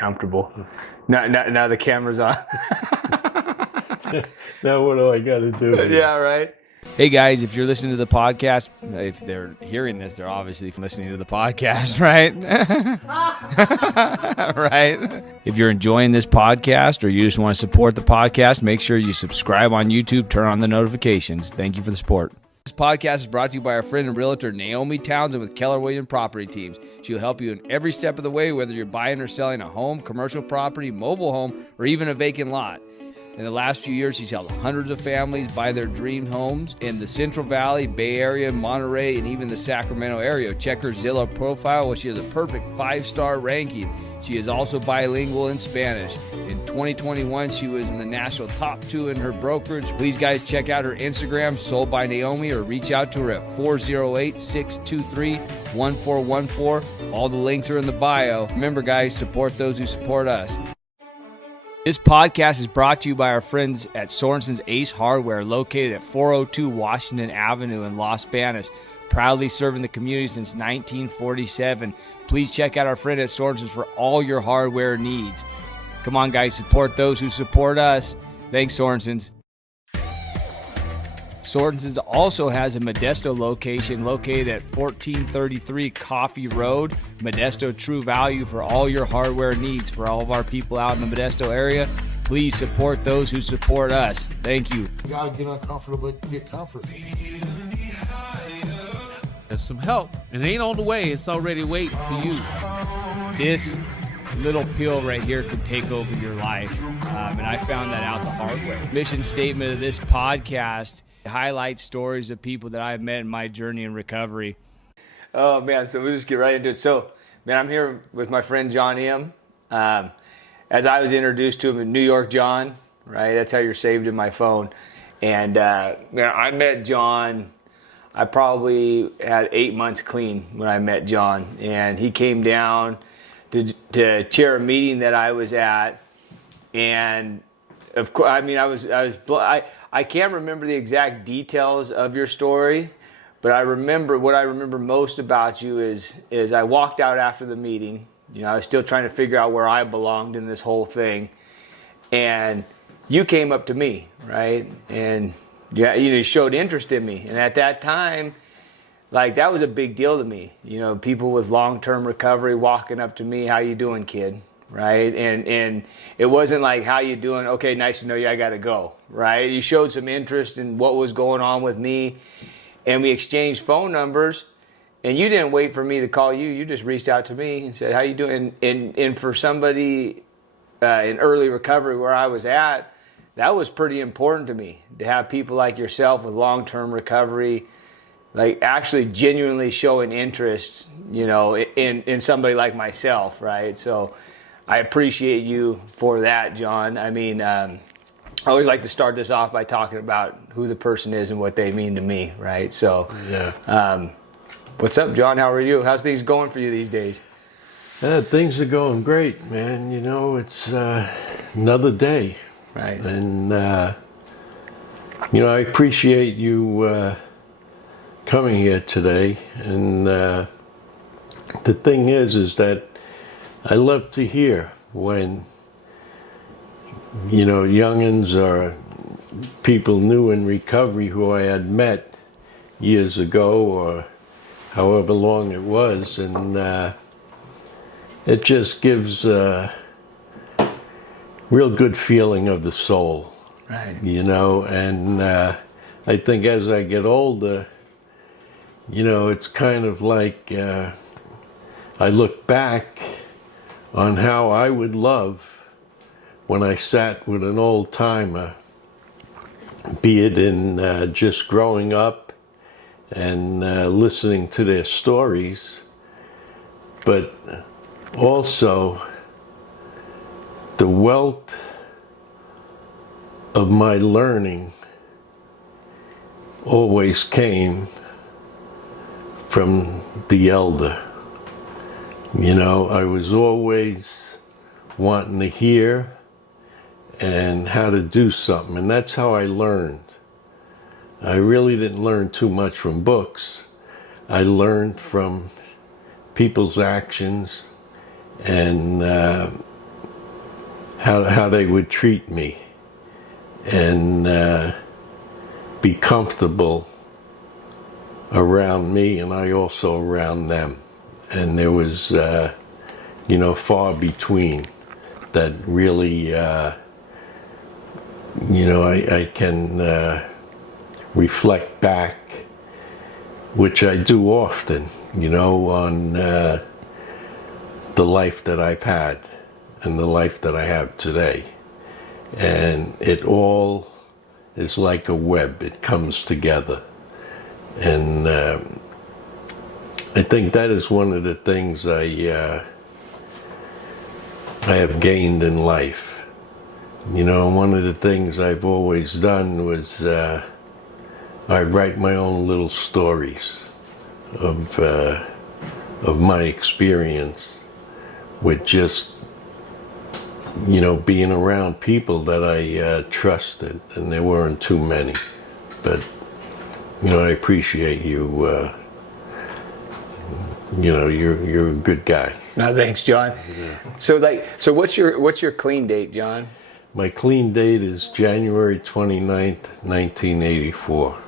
uncomfortable. Now the camera's on. Now what do I got to do? Yeah, right. Hey guys, if you're listening to the podcast, if they're hearing this, they're obviously listening to the podcast, right? Right? If you're enjoying this podcast or you just want to support the podcast, make sure you subscribe on YouTube, turn on the notifications. Thank you for the support. This podcast is brought to you by our friend and realtor Naomi Townsend with Keller Williams Property Teams. She'll help you in every step of the way, whether you're buying or selling a home, commercial property, mobile home, or even a vacant lot. In the last few years, she's helped hundreds of families buy their dream homes in the Central Valley, Bay Area, Monterey, and even the Sacramento area. Check her Zillow profile where she has a perfect 5-star ranking. She is also bilingual in Spanish. In 2021, she was in the national top 2 in her brokerage. Please, guys, check out her Instagram, Sold by Naomi, or reach out to her at 408-623-1414. All the links are in the bio. Remember, guys, support those who support us. This podcast is brought to you by our friends at Sorensen's Ace Hardware, located at 402 Washington Avenue in Los Banos, proudly serving the community since 1947. Please check out our friend at Sorensen's for all your hardware needs. Come on, guys, support those who support us. Thanks, Sorensen's. Sorensen's also has a Modesto location located at 1433 Coffee Road. Modesto, true value for all your hardware needs. For all of our people out in the Modesto area, please support those who support us. Thank you. You gotta get uncomfortable to get comfort. There's some help. It ain't on the way. It's already waiting for you. This little pill right here could take over your life. And I found that out the hard way. Mission statement of this podcast: highlight stories of people that I've met in my journey in recovery. Oh man, so we'll just get right into it. So, man, I'm here with my friend John M. As I was introduced to him in New York, John, right? That's how you're saved in my phone. And man, I met John. I probably had 8 months clean when I met John, and he came down to chair a meeting that I was at, and of course, I mean, I can't remember the exact details of your story, but I remember what I remember most about you is I walked out after the meeting. You know, I was still trying to figure out where I belonged in this whole thing, and you came up to me, right? And yeah, you showed interest in me, and at that time, like, that was a big deal to me. You know, people with long-term recovery walking up to me, "How you doing, kid?" Right? And it wasn't like, "How you doing? Okay, nice to know you. I got to go." Right? You showed some interest in what was going on with me, and we exchanged phone numbers. And you didn't wait for me to call you. You just reached out to me and said, "How you doing?" And for somebody in early recovery where I was at, that was pretty important to me, to have people like yourself with long-term recovery, like actually genuinely showing interest, you know, in somebody like myself, right? So I appreciate you for that, John. I mean, I always like to start this off by talking about who the person is and what they mean to me, right? So, yeah. What's up, John? How are you? How's things going for you these days? Things are going great, man. You know, it's another day. Right. And, you know, I appreciate you coming here today. And the thing is that I love to hear when, you know, youngins or people new in recovery who I had met years ago or however long it was, and it just gives a real good feeling of the soul. Right. You know, and I think as I get older, you know, it's kind of like I look back on how I would love when I sat with an old timer, be it in just growing up and listening to their stories, but also the wealth of my learning always came from the elder. You know, I was always wanting to hear and how to do something, and that's how I learned. I really didn't learn too much from books. I learned from people's actions and how they would treat me and be comfortable around me, and I also around them. And there was, far between that really, I can reflect back, which I do often, on the life that I've had and the life that I have today. And it all is like a web. It comes together. And I think that is one of the things I have gained in life. One of the things I've always done was I write my own little stories of my experience with just being around people that I trusted, and there weren't too many. But I appreciate you. You're a good guy. No, thanks, John. Yeah. So what's your clean date, John? My clean date is January 29th, 1984.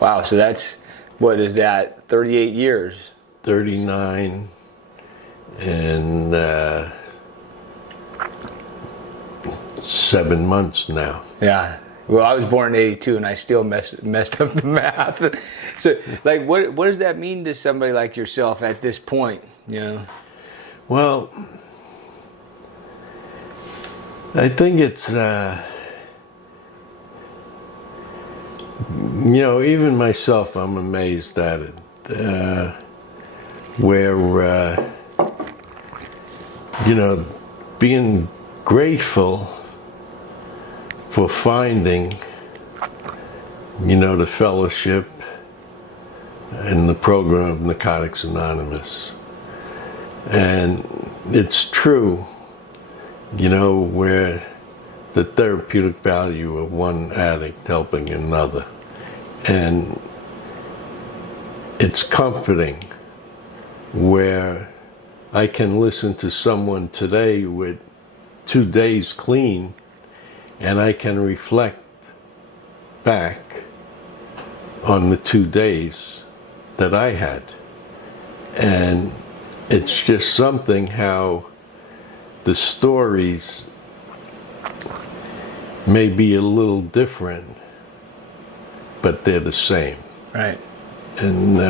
Wow, so that's, what is that, 38 years? 39 and 7 months now. Yeah. Well, I was born in 82 and I still messed up the math. So, what does that mean to somebody like yourself at this point, Well, I think it's, even myself, I'm amazed at it. Where, being grateful for finding, the fellowship and the program of Narcotics Anonymous. And it's true, where the therapeutic value of one addict helping another. And it's comforting where I can listen to someone today with 2 days clean, and I can reflect back on the 2 days that I had. And it's just something how the stories may be a little different, but they're the same. Right. And,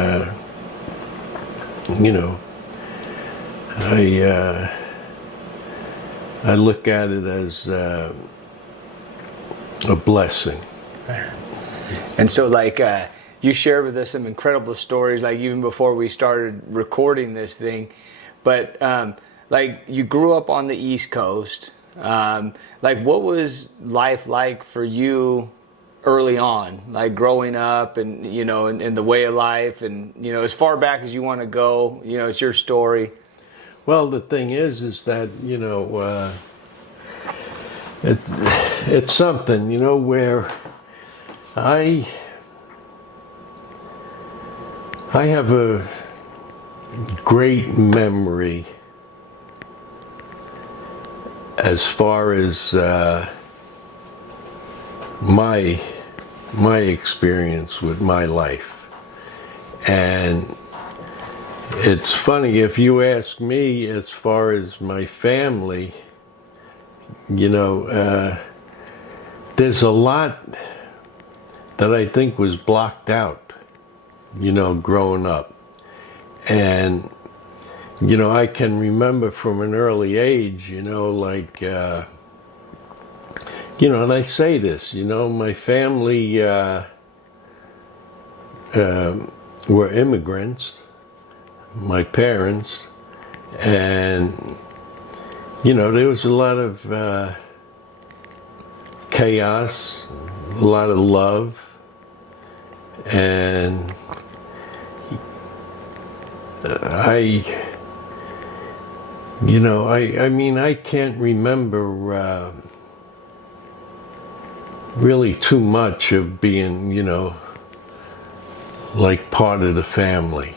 I look at it as a blessing. And so, you shared with us some incredible stories, even before we started recording this thing. But, you grew up on the East Coast. What was life like for you early on? Growing up and, and the way of life and, as far back as you want to go, it's your story. Well, the thing is that, it's something, where I have a great memory as far as my experience with my life. And it's funny, if you ask me as far as my family, there's a lot that I think was blocked out, growing up. And, I can remember from an early age, and I say this, my family were immigrants, my parents, and, there was a lot of chaos, a lot of love, and I can't remember really too much of being, part of the family.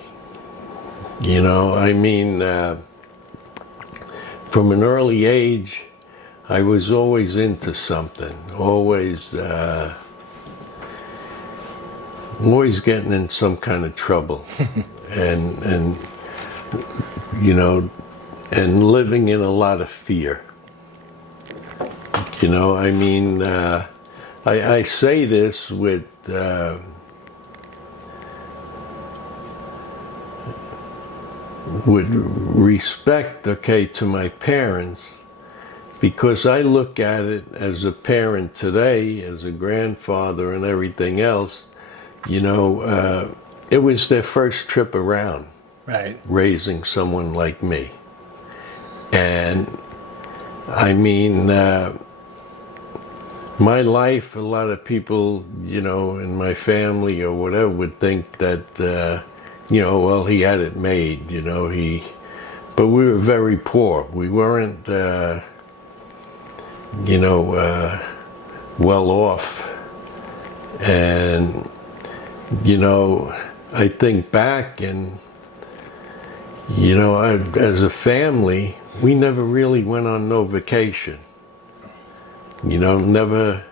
From an early age, I was always into something, always getting in some kind of trouble, and you know, and living in a lot of fear. You know, I mean, I say this with respect, okay, to my parents, because I look at it as a parent today, as a grandfather and everything else. You know, it was their first trip around, Right. raising someone like me. And I mean, my life, a lot of people, you know, in my family or whatever would think that, you know, well, he had it made, you know, but we were very poor. We weren't, you know, well off. And, you know, I think back and, you know, as a family, we never really went on no vacation. You know, never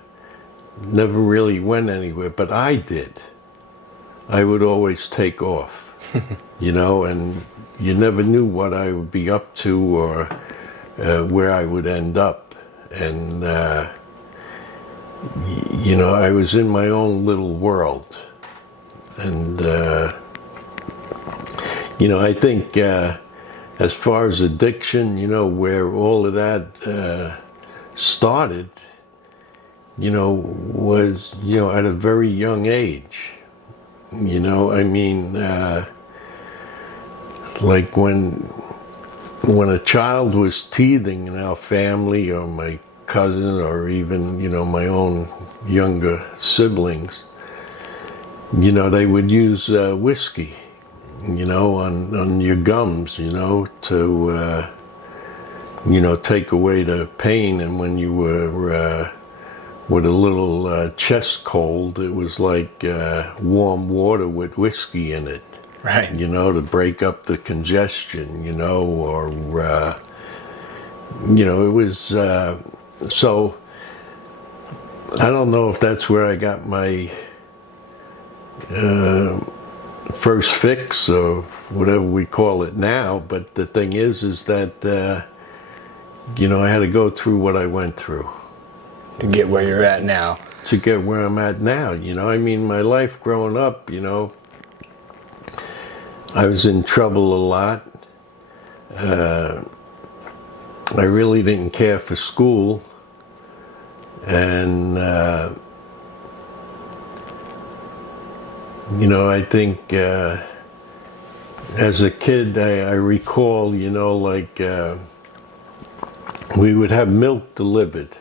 really went anywhere, but I did. I would always take off, you know, and you never knew what I would be up to or where I would end up. And, you know, I was in my own little world. And, you know, I think as far as addiction, you know, where all of that started, you know, was, you know, at a very young age. You know, I mean, like when a child was teething in our family, or my cousin, or even, you know, my own younger siblings, you know, they would use whiskey, you know, on your gums, you know, to, you know, take away the pain. And when you were with a little chest cold, it was like warm water with whiskey in it. Right. You know, to break up the congestion, you know, or, you know, it was, so I don't know if that's where I got my first fix or whatever we call it now, but the thing is that, you know, I had to go through what I went through. To get where you're at now. To get where I'm at now, you know. I mean, my life growing up, you know, I was in trouble a lot. I really didn't care for school. And, you know, I think as a kid, I recall, you know, like we would have milk delivered.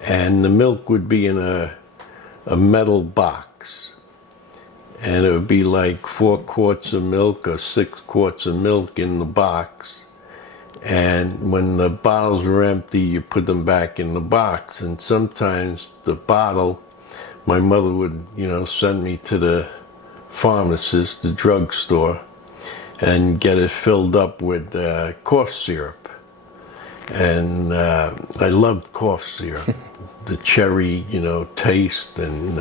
And the milk would be in a metal box. And it would be like 4 quarts of milk or 6 quarts of milk in the box. And when the bottles were empty, you put them back in the box. And sometimes the bottle, my mother would, you know, send me to the pharmacist, the drugstore, and get it filled up with cough syrup. And I loved cough syrup, the cherry, you know, taste, and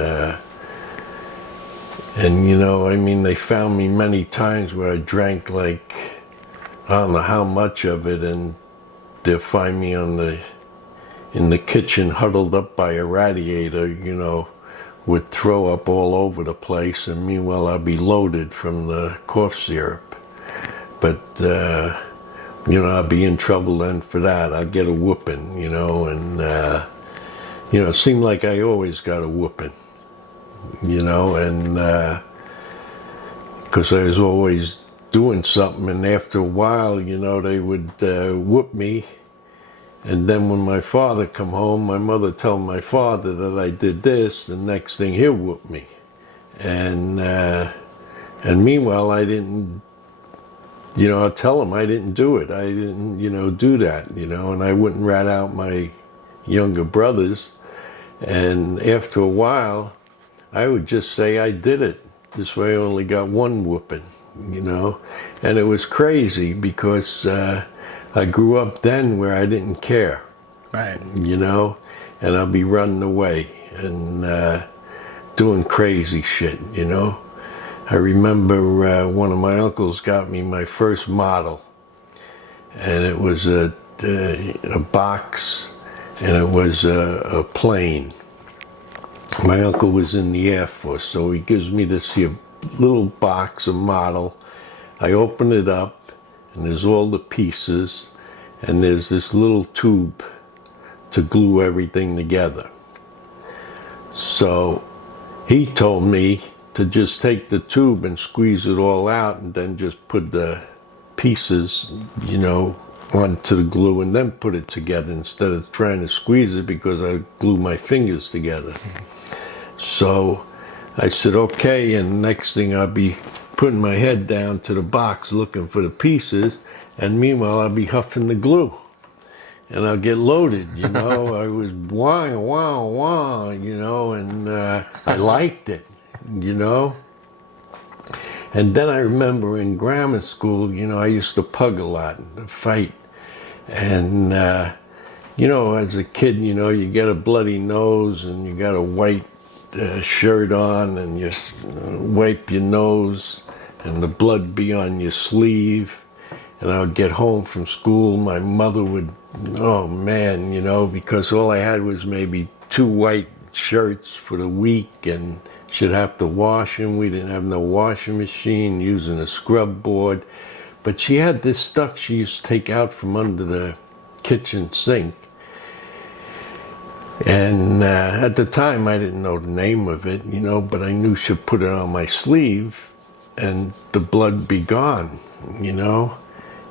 you know, I mean, they found me many times where I drank like, I don't know how much of it, and they'll find me in the kitchen huddled up by a radiator, you know, would throw up all over the place, and meanwhile I'd be loaded from the cough syrup. But you know, I'd be in trouble then for that. I'd get a whooping, you know, and, you know, it seemed like I always got a whooping, you know, and, because I was always doing something, and after a while, you know, they would whoop me. And then when my father come home, my mother told my father that I did this, the next thing he'll whoop me. And meanwhile, I didn't, you know, I'll tell him I didn't do it. I didn't, you know, do that, you know, and I wouldn't rat out my younger brothers. And after a while, I would just say I did it. This way I only got one whooping, you know. And it was crazy because I grew up then where I didn't care. Right. you know, and I'll be running away and doing crazy shit, you know. I remember one of my uncles got me my first model, and it was a box, and it was a plane. My uncle was in the Air Force, so he gives me this here little box, a model. I open it up, and there's all the pieces, and there's this little tube to glue everything together. So he told me to just take the tube and squeeze it all out, and then just put the pieces, you know, onto the glue and then put it together instead of trying to squeeze it, because I glue my fingers together. So I said, okay, and next thing I'll be putting my head down to the box looking for the pieces, and meanwhile I'll be huffing the glue. And I'll get loaded, you know. I was wah, you know, and I liked it, you know. And then I remember in grammar school, you know, I used to pug a lot, fight. And, you know, as a kid, you know, you get a bloody nose and you got a white shirt on, and you wipe your nose and the blood be on your sleeve. And I would get home from school, my mother would, oh man, you know, because all I had was maybe 2 white shirts for the week, and she'd have to wash them. We didn't have no washing machine, using a scrub board. But she had this stuff she used to take out from under the kitchen sink. And at the time, I didn't know the name of it, you know, but I knew she'd put it on my sleeve and the blood be gone, you know.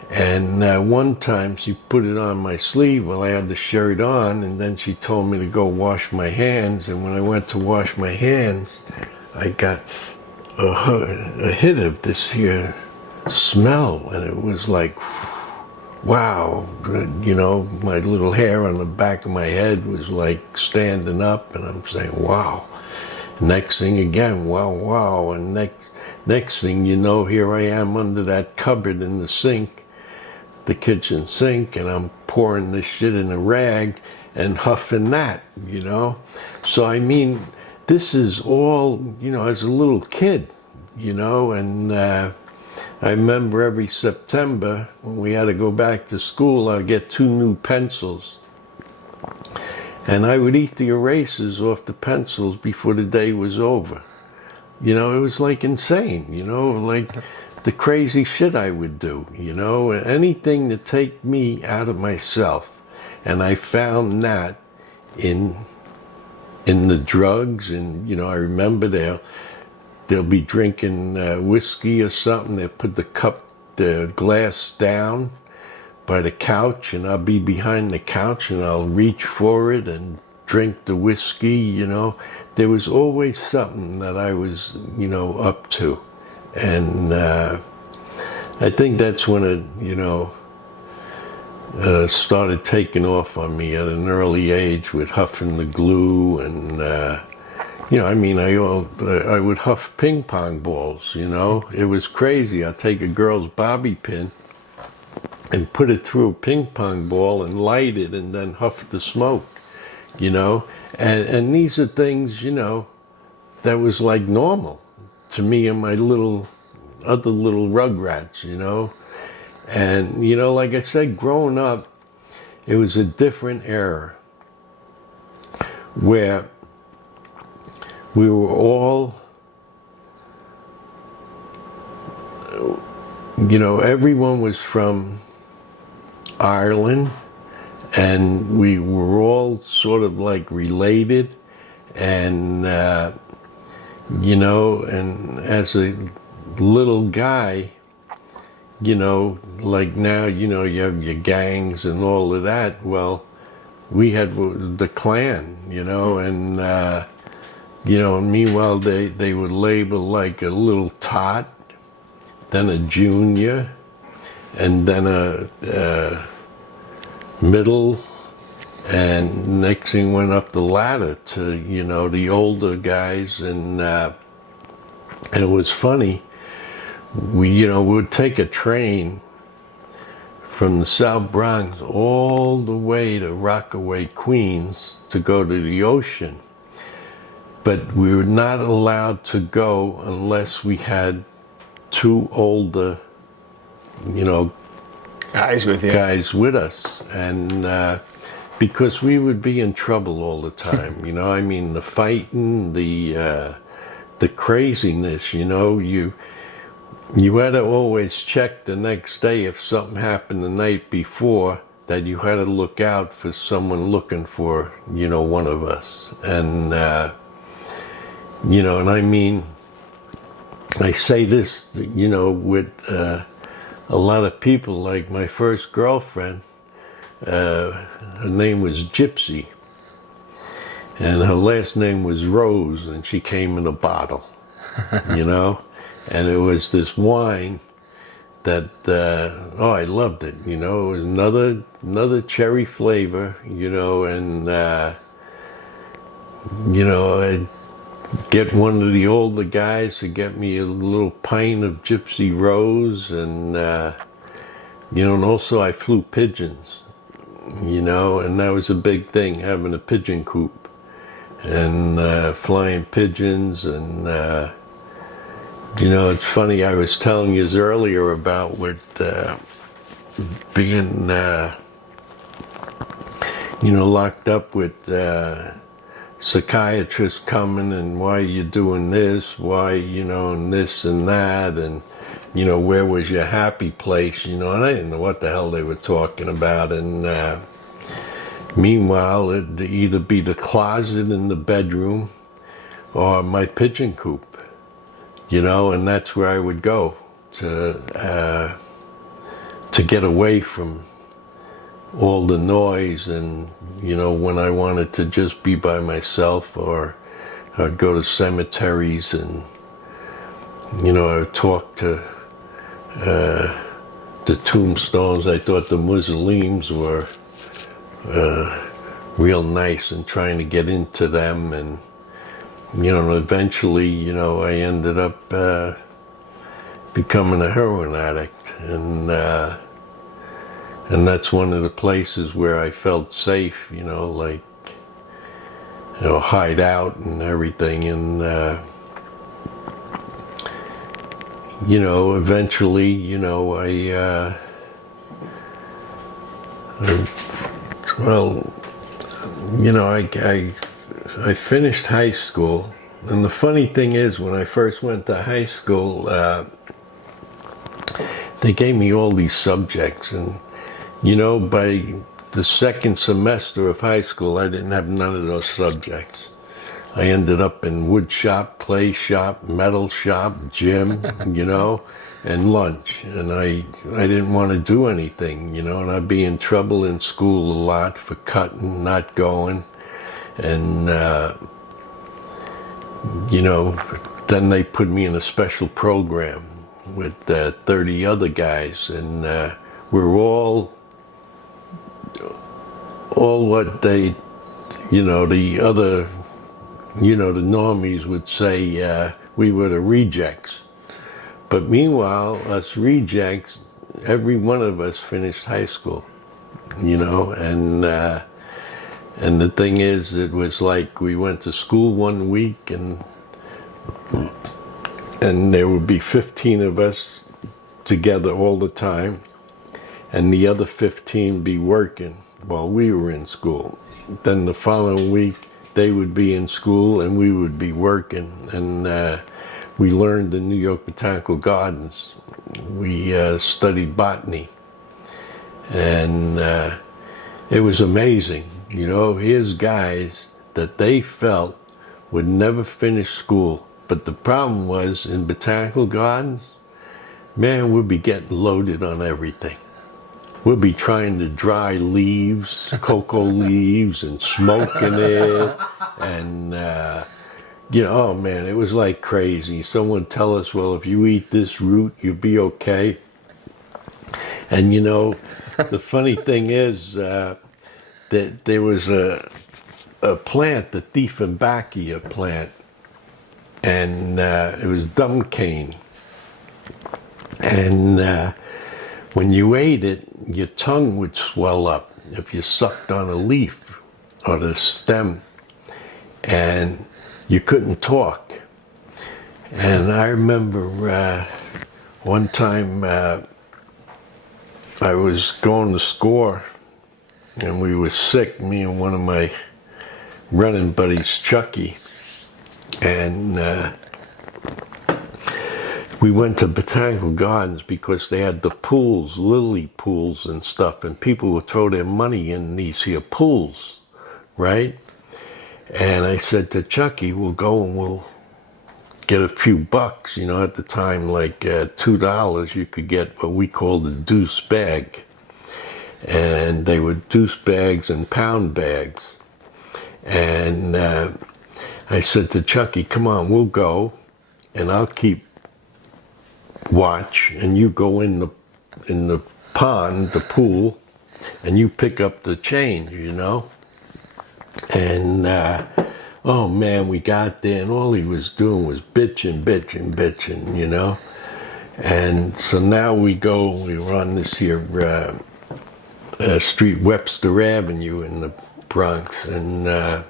And one time she put it on my sleeve while I had the shirt on, and then she told me to go wash my hands. And when I went to wash my hands, I got a hit of this here smell, and it was like, wow, you know, my little hair on the back of my head was like standing up, and I'm saying, wow. Next thing again, wow, and next thing you know, here I am under that cupboard in the sink, the kitchen sink, and I'm pouring this shit in a rag and huffing that, you know. So I mean, this is all, you know, as a little kid, you know. And I remember every September when we had to go back to school, I'd get 2 new pencils, and I would eat the erasers off the pencils before the day was over. You know, it was like insane, you know, like the crazy shit I would do, you know, anything to take me out of myself. And I found that in the drugs. And, you know, I remember they'll be drinking whiskey or something. They'll put the glass down by the couch, and I'll be behind the couch, and I'll reach for it and drink the whiskey, you know. There was always something that I was, you know, up to. And I think that's when it, you know, started taking off on me at an early age with huffing the glue. And, you know, I mean, I would huff ping pong balls, you know. It was crazy. I'd take a girl's bobby pin and put it through a ping pong ball and light it and then huff the smoke, you know. And these are things, you know, that was like normal to me and my other little rugrats, you know. And, you know, like I said, growing up, it was a different era where we were all, you know, everyone was from Ireland, and we were all sort of like related. And, you know, and as a little guy, you know, like now, you know, you have your gangs and all of that. Well, we had the Klan, you know, and, you know, and meanwhile, they would label like a little tot, then a junior, and then a middle, and next thing went up the ladder to, you know, the older guys. And it was funny. We, you know, would take a train from the South Bronx all the way to Rockaway, Queens, to go to the ocean. But we were not allowed to go unless we had two older, Guys with you. guys with us. And because we would be in trouble all the time, I mean, the fighting, the craziness, you had to always check the next day if something happened the night before, that you had to look out for someone looking for, one of us. And, and I mean, I say this, with a lot of people, like my first girlfriend, her name was Gypsy, and her last name was Rose, and she came in a bottle, and it was this wine that, I loved it, it was another cherry flavor, and, I'd get one of the older guys to get me a little pint of Gypsy Rose, and, and also I flew pigeons, and that was a big thing, having a pigeon coop, and flying pigeons, and, it's funny, I was telling you earlier about with being, locked up with psychiatrists coming, and why you doing this, why, and this and that, and, where was your happy place, and I didn't know what the hell they were talking about. And meanwhile, it'd either be the closet in the bedroom or my pigeon coop, and that's where I would go to get away from all the noise, and when I wanted to just be by myself, or I'd go to cemeteries, and I would talk to the tombstones. I thought the mausoleums were real nice, and trying to get into them, and eventually I ended up becoming a heroin addict, and that's one of the places where I felt safe, hide out and everything. And, eventually, I finished high school. And the funny thing is, when I first went to high school, they gave me all these subjects, and by the second semester of high school, I didn't have none of those subjects. I ended up in wood shop, clay shop, metal shop, gym, and lunch. And I didn't want to do anything, and I'd be in trouble in school a lot for cutting, not going. And, then they put me in a special program with 30 other guys, and we're all what they, the other, the normies would say, we were the rejects. But meanwhile, us rejects, every one of us finished high school, and the thing is, it was like we went to school one week, and there would be 15 of us together all the time, and the other 15 be working while we were in school. Then the following week, they would be in school and we would be working. And we learned the New York Botanical Gardens. We studied botany. And it was amazing. Here's guys that they felt would never finish school. But the problem was, in botanical gardens, man, we'd be getting loaded on everything. We'd be trying to dry leaves, cocoa leaves, and smoking it. And, oh man, it was like crazy. Someone tell us, well, if you eat this root, you'll be okay. And the funny thing is that there was a plant, the Dieffenbachia plant, and it was dumb cane. And when you ate it, your tongue would swell up if you sucked on a leaf or the stem, and you couldn't talk. And I remember one time I was going to score, and we were sick, me and one of my running buddies, Chucky, and we went to Botanical Gardens because they had the pools, lily pools and stuff, and people would throw their money in these here pools, right? And I said to Chucky, we'll go and we'll get a few bucks. You know, at the time, like $2, you could get what we called a deuce bag. And they were deuce bags and pound bags. And I said to Chucky, come on, we'll go, and I'll keep watch, and you go in the pond, the pool, and you pick up the change, you know. And oh man, we got there, and all he was doing was bitching, you know. And so now we were on this here street, Webster Avenue in the Bronx, and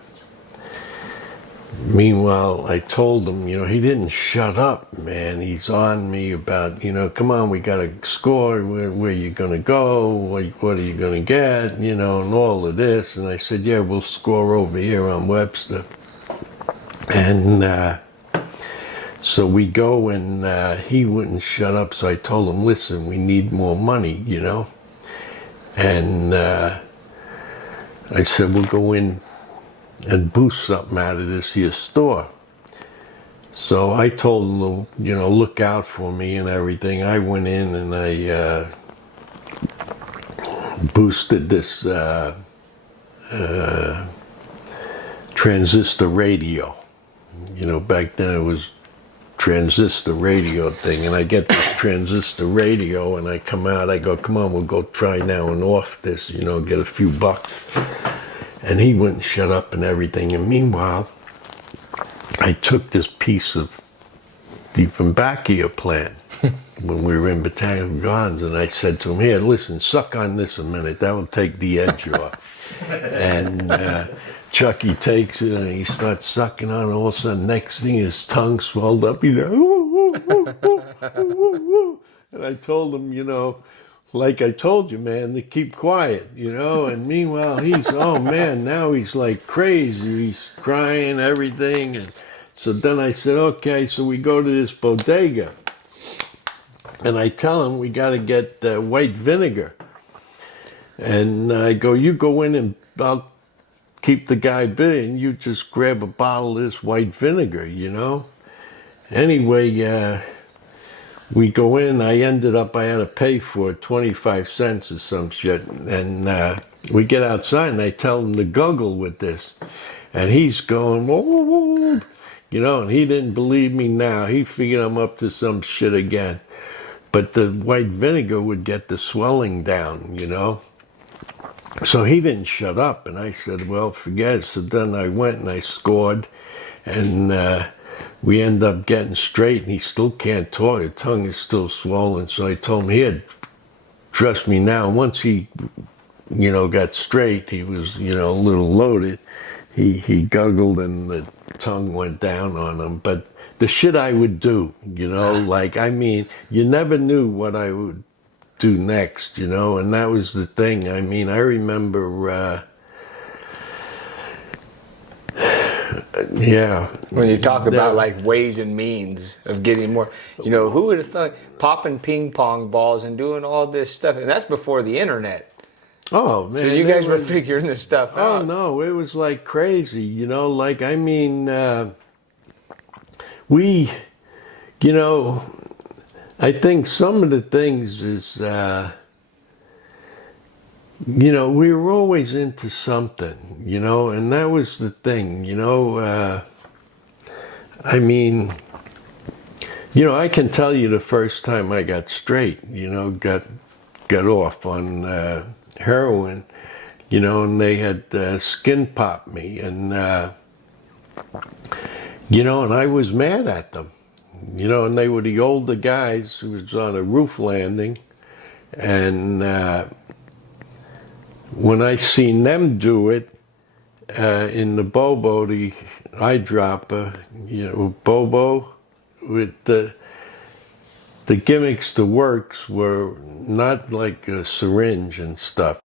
meanwhile, I told him, you know, he didn't shut up, man. He's on me about, you know, come on, we got to score. Where you going to go? What are you going to get? You know, and all of this. And I said, yeah, we'll score over here on Webster. And so we go, and he wouldn't shut up. So I told him, listen, we need more money, you know. And I said, we'll go in and boost something out of this here store. So I told him to, you know, look out for me and everything. I went in and I boosted this transistor radio. You know, back then it was transistor radio thing, and I get this transistor radio, and I come out, I go, come on, we'll go try now and off this, you know, get a few bucks. And he wouldn't shut up and everything. And meanwhile, I took this piece of the Dieffenbachia plant when we were in Botanical Gardens, and I said to him, here, listen, suck on this a minute. That will take the edge off. And Chucky takes it, and he starts sucking on it. All of a sudden, next thing, his tongue swelled up. He's like, ooh, ooh, ooh, ooh, ooh, ooh. And I told him, you know, like I told you, man, to keep quiet, you know. And meanwhile, he's, oh man, now he's like crazy. He's crying, everything. And so then I said, okay, so we go to this bodega. And I tell him we got to get white vinegar. And I go, you go in and I'll keep the guy busy, and you just grab a bottle of this white vinegar, you know. Anyway, we go in, I had to pay for it 25 cents or some shit. And we get outside, and I tell him to guggle with this. And he's going, whoa, whoa, whoa, you know, and he didn't believe me now. He figured I'm up to some shit again. But the white vinegar would get the swelling down, you know. So he didn't shut up. And I said, well, forget it. So then I went and I scored. And we end up getting straight, and he still can't talk. His tongue is still swollen. So I told him, here, trust me now. Once he, you know, got straight, he was, you know, a little loaded. He guggled, and the tongue went down on him. But the shit I would do, you know, like, I mean, you never knew what I would do next, you know, and that was the thing. I mean, I remember, yeah. When you talk about like ways and means of getting more, you know, who would have thought popping ping pong balls and doing all this stuff, and that's before the internet. Oh man! So you guys were figuring this stuff out. Oh no, it was like crazy, you know. Like, I mean, we, you know, I think some of the things is, you know, we were always into something, you know, and that was the thing, you know. I mean, you know, I can tell you the first time I got straight, you know, got off on heroin, you know, and they had skin popped me, and you know, and I was mad at them, you know, and they were the older guys who was on a roof landing, And when I seen them do it in the Bobo, the eyedropper, Bobo, with the gimmicks, the works were not like a syringe and stuff.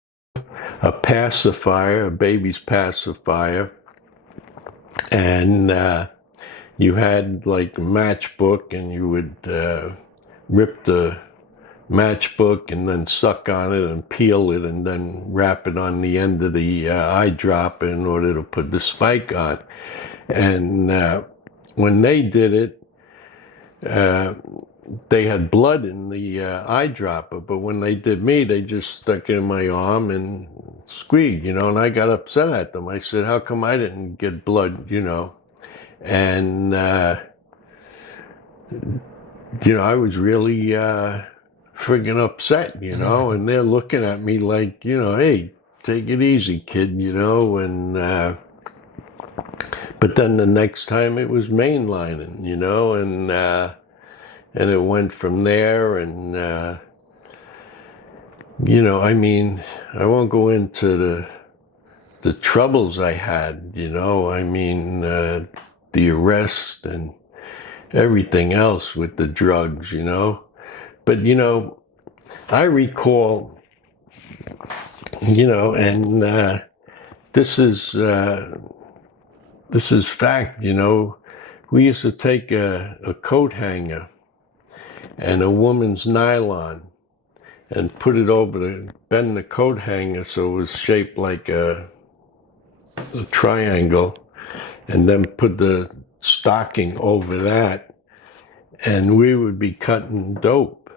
A pacifier, a baby's pacifier, and you had like a matchbook, and you would rip the matchbook and then suck on it and peel it and then wrap it on the end of the eyedropper in order to put the spike on. And when they did it, they had blood in the eyedropper, but when they did me, they just stuck it in my arm and squeezed, and I got upset at them. I said, how come I didn't get blood, And, I was really friggin' upset, and they're looking at me like, hey, take it easy, kid, and, but then the next time it was mainlining, and it went from there, and, I won't go into the troubles I had, the arrest and everything else with the drugs, But, I recall, and this is fact, we used to take a coat hanger and a woman's nylon and put it bend the coat hanger so it was shaped like a triangle, and then put the stocking over that, and we would be cutting dope,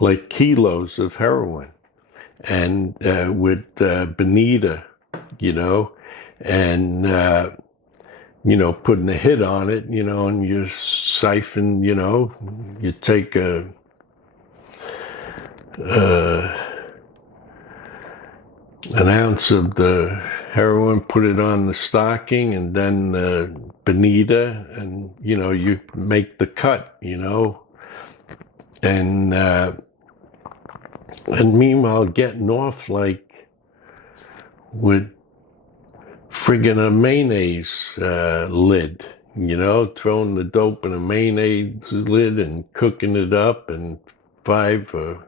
like kilos of heroin, and with bonita, and putting a hit on it, and you siphon, you take an ounce of the heroin, put it on the stocking, and then bonita, and you make the cut, and meanwhile getting off like with friggin' a mayonnaise lid, throwing the dope in a mayonnaise lid and cooking it up, and 5 or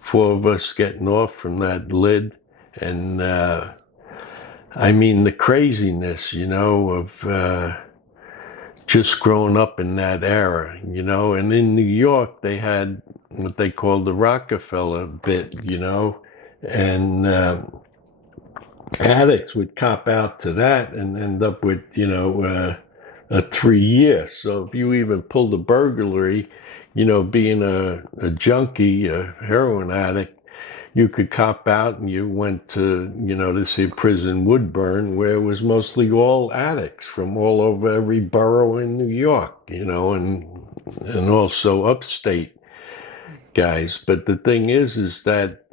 4 of us getting off from that lid. And the craziness, of just growing up in that era, and in New York they had what they called the Rockefeller bit, and addicts would cop out to that and end up with, a 3 year. So if you even pulled a burglary, being a junkie, a heroin addict, you could cop out and you went to, this prison Woodburn, where it was mostly all addicts from all over every borough in New York, and also upstate guys. But the thing is that,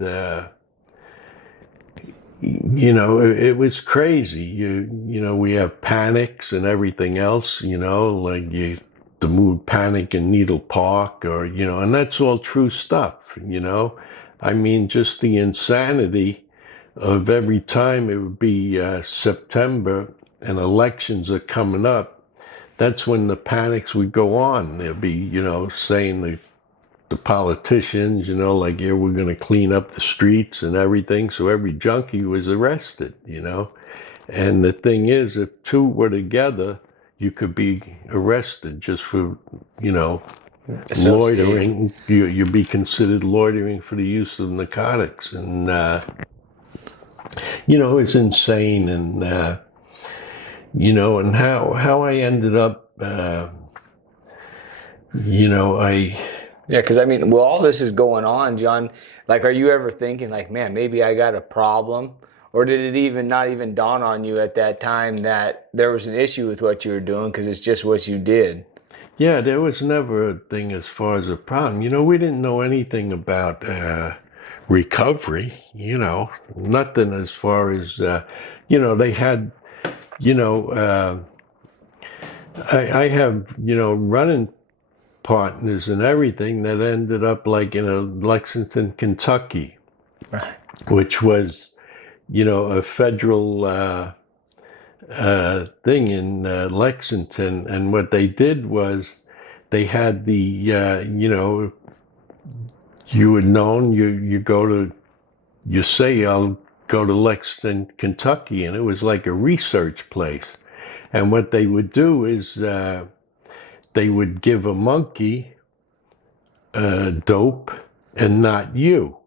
it was crazy. We have panics and everything else, like the mood panic in Needle Park, or, and that's all true stuff, just the insanity of every time it would be September and elections are coming up. That's when the panics would go on. They'd be, saying the politicians, like, yeah, we're going to clean up the streets and everything. So every junkie was arrested, And the thing is, if 2 were together, you could be arrested just for, loitering. You'd be considered loitering for the use of narcotics. And, it's insane. And, and how I ended up, Yeah, because well, all this is going on, John. Like, are you ever thinking, like, man, maybe I got a problem? Or did it not even dawn on you at that time that there was an issue with what you were doing because it's just what you did? Yeah, there was never a thing as far as a problem. We didn't know anything about recovery, nothing as far as, they had, I have, running partners and everything that ended up like in a Lexington, Kentucky, which was, a federal thing in Lexington. And what they did was they had the, you had known, you say, I'll go to Lexington, Kentucky, and it was like a research place. And what they would do is they would give a monkey dope and not you.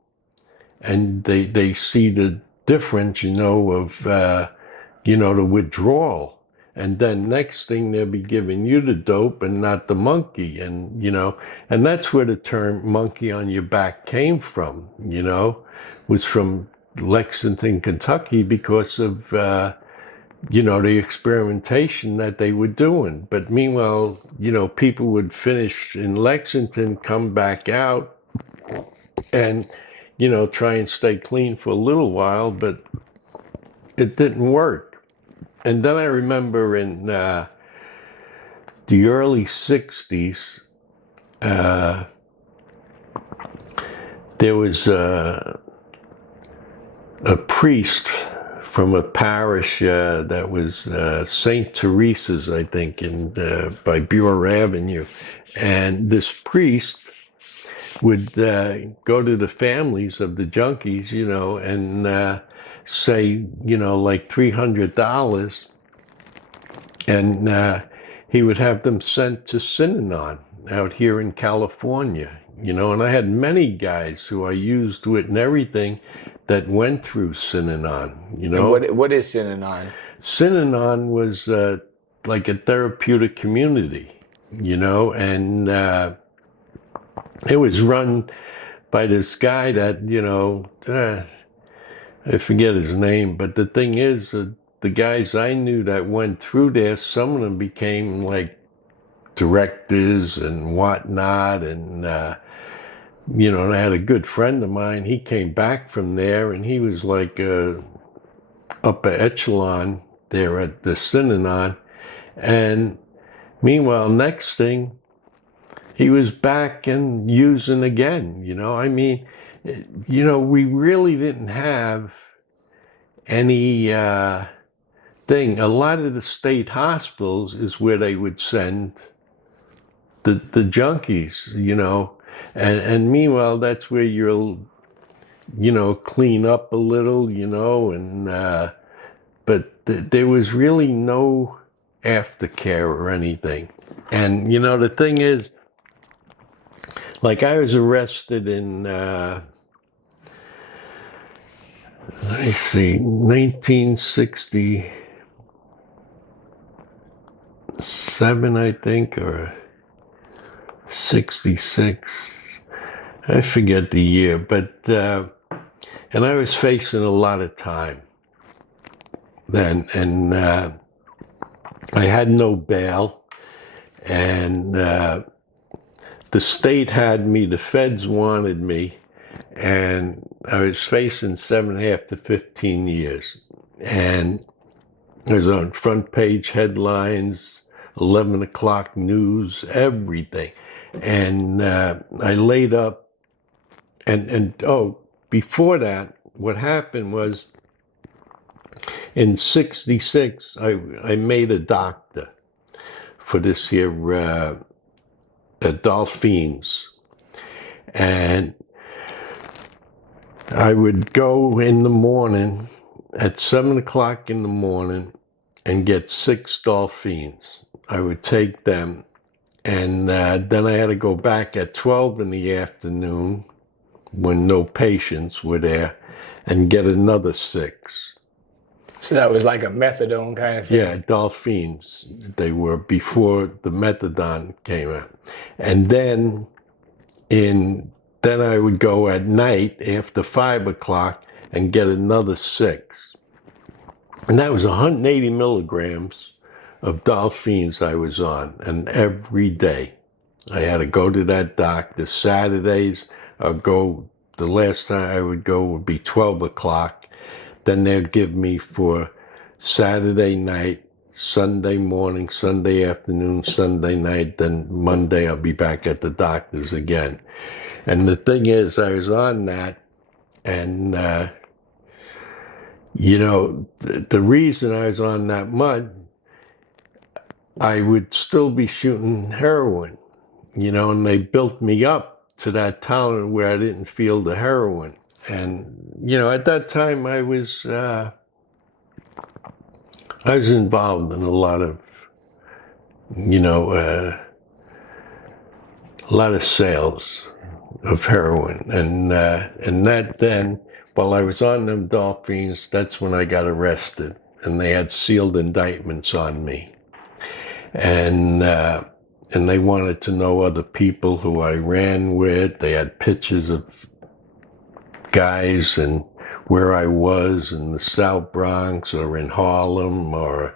And they see the difference, of, the withdrawal. And then next thing they'll be giving you the dope and not the monkey. And, and that's where the term monkey on your back came from, was from Lexington, Kentucky, because of, the experimentation that they were doing. But meanwhile, people would finish in Lexington, come back out and, try and stay clean for a little while, but it didn't work. And then I remember in the early 60s, there was a priest from a parish that was St. Teresa's, I think, by Buer Avenue. And this priest would go to the families of the junkies, and say, like $300, and he would have them sent to Synanon out here in California, and I had many guys who I used with and everything that went through Synanon, And what is Synanon? Synanon was like a therapeutic community, and it was run by this guy that, I forget his name, but the thing is, the guys I knew that went through there, some of them became like directors and whatnot. And, and I had a good friend of mine, he came back from there and he was like upper echelon there at the Synanon. And meanwhile, next thing, he was back and using again, we really didn't have any thing. A lot of the state hospitals is where they would send the junkies, and meanwhile, that's where you'll, clean up a little, and but there was really no aftercare or anything. And, the thing is, like I was arrested in, let me see, 1967, I think, or 66. I forget the year, but, and I was facing a lot of time then, and I had no bail, and the state had me, the feds wanted me, and I was facing 7.5 to 15 years. And it was on front page headlines, 11 o'clock news, everything. And I laid up, and before that, what happened was, in 66, I made a doctor for this here Dolphins. And I would go in the morning at 7 o'clock in the morning and get 6 Dolphins. I would take them, and then I had to go back at 12 in the afternoon when no patients were there and get another 6. So that was like a methadone kind of thing? Yeah, Dolphins. They were before the methadone came out. And then I would go at night after 5 o'clock and get another 6. And that was 180 milligrams of Dolphins I was on. And every day I had to go to that doctor. Saturdays, the last time I would go would be 12 o'clock. Then they'd give me for Saturday night Sunday morning, Sunday afternoon, Sunday night, then Monday I'll be back at the doctor's again. And the thing is, I was on that, and the reason I was on that mud, I would still be shooting heroin, and they built me up to that tolerance where I didn't feel the heroin. And, at that time I was involved in a lot of, sales of heroin. And that then, while I was on them Dolphins, that's when I got arrested. And they had sealed indictments on me. And they wanted to know other people who I ran with. They had pictures of guys and where I was in the South Bronx or in Harlem or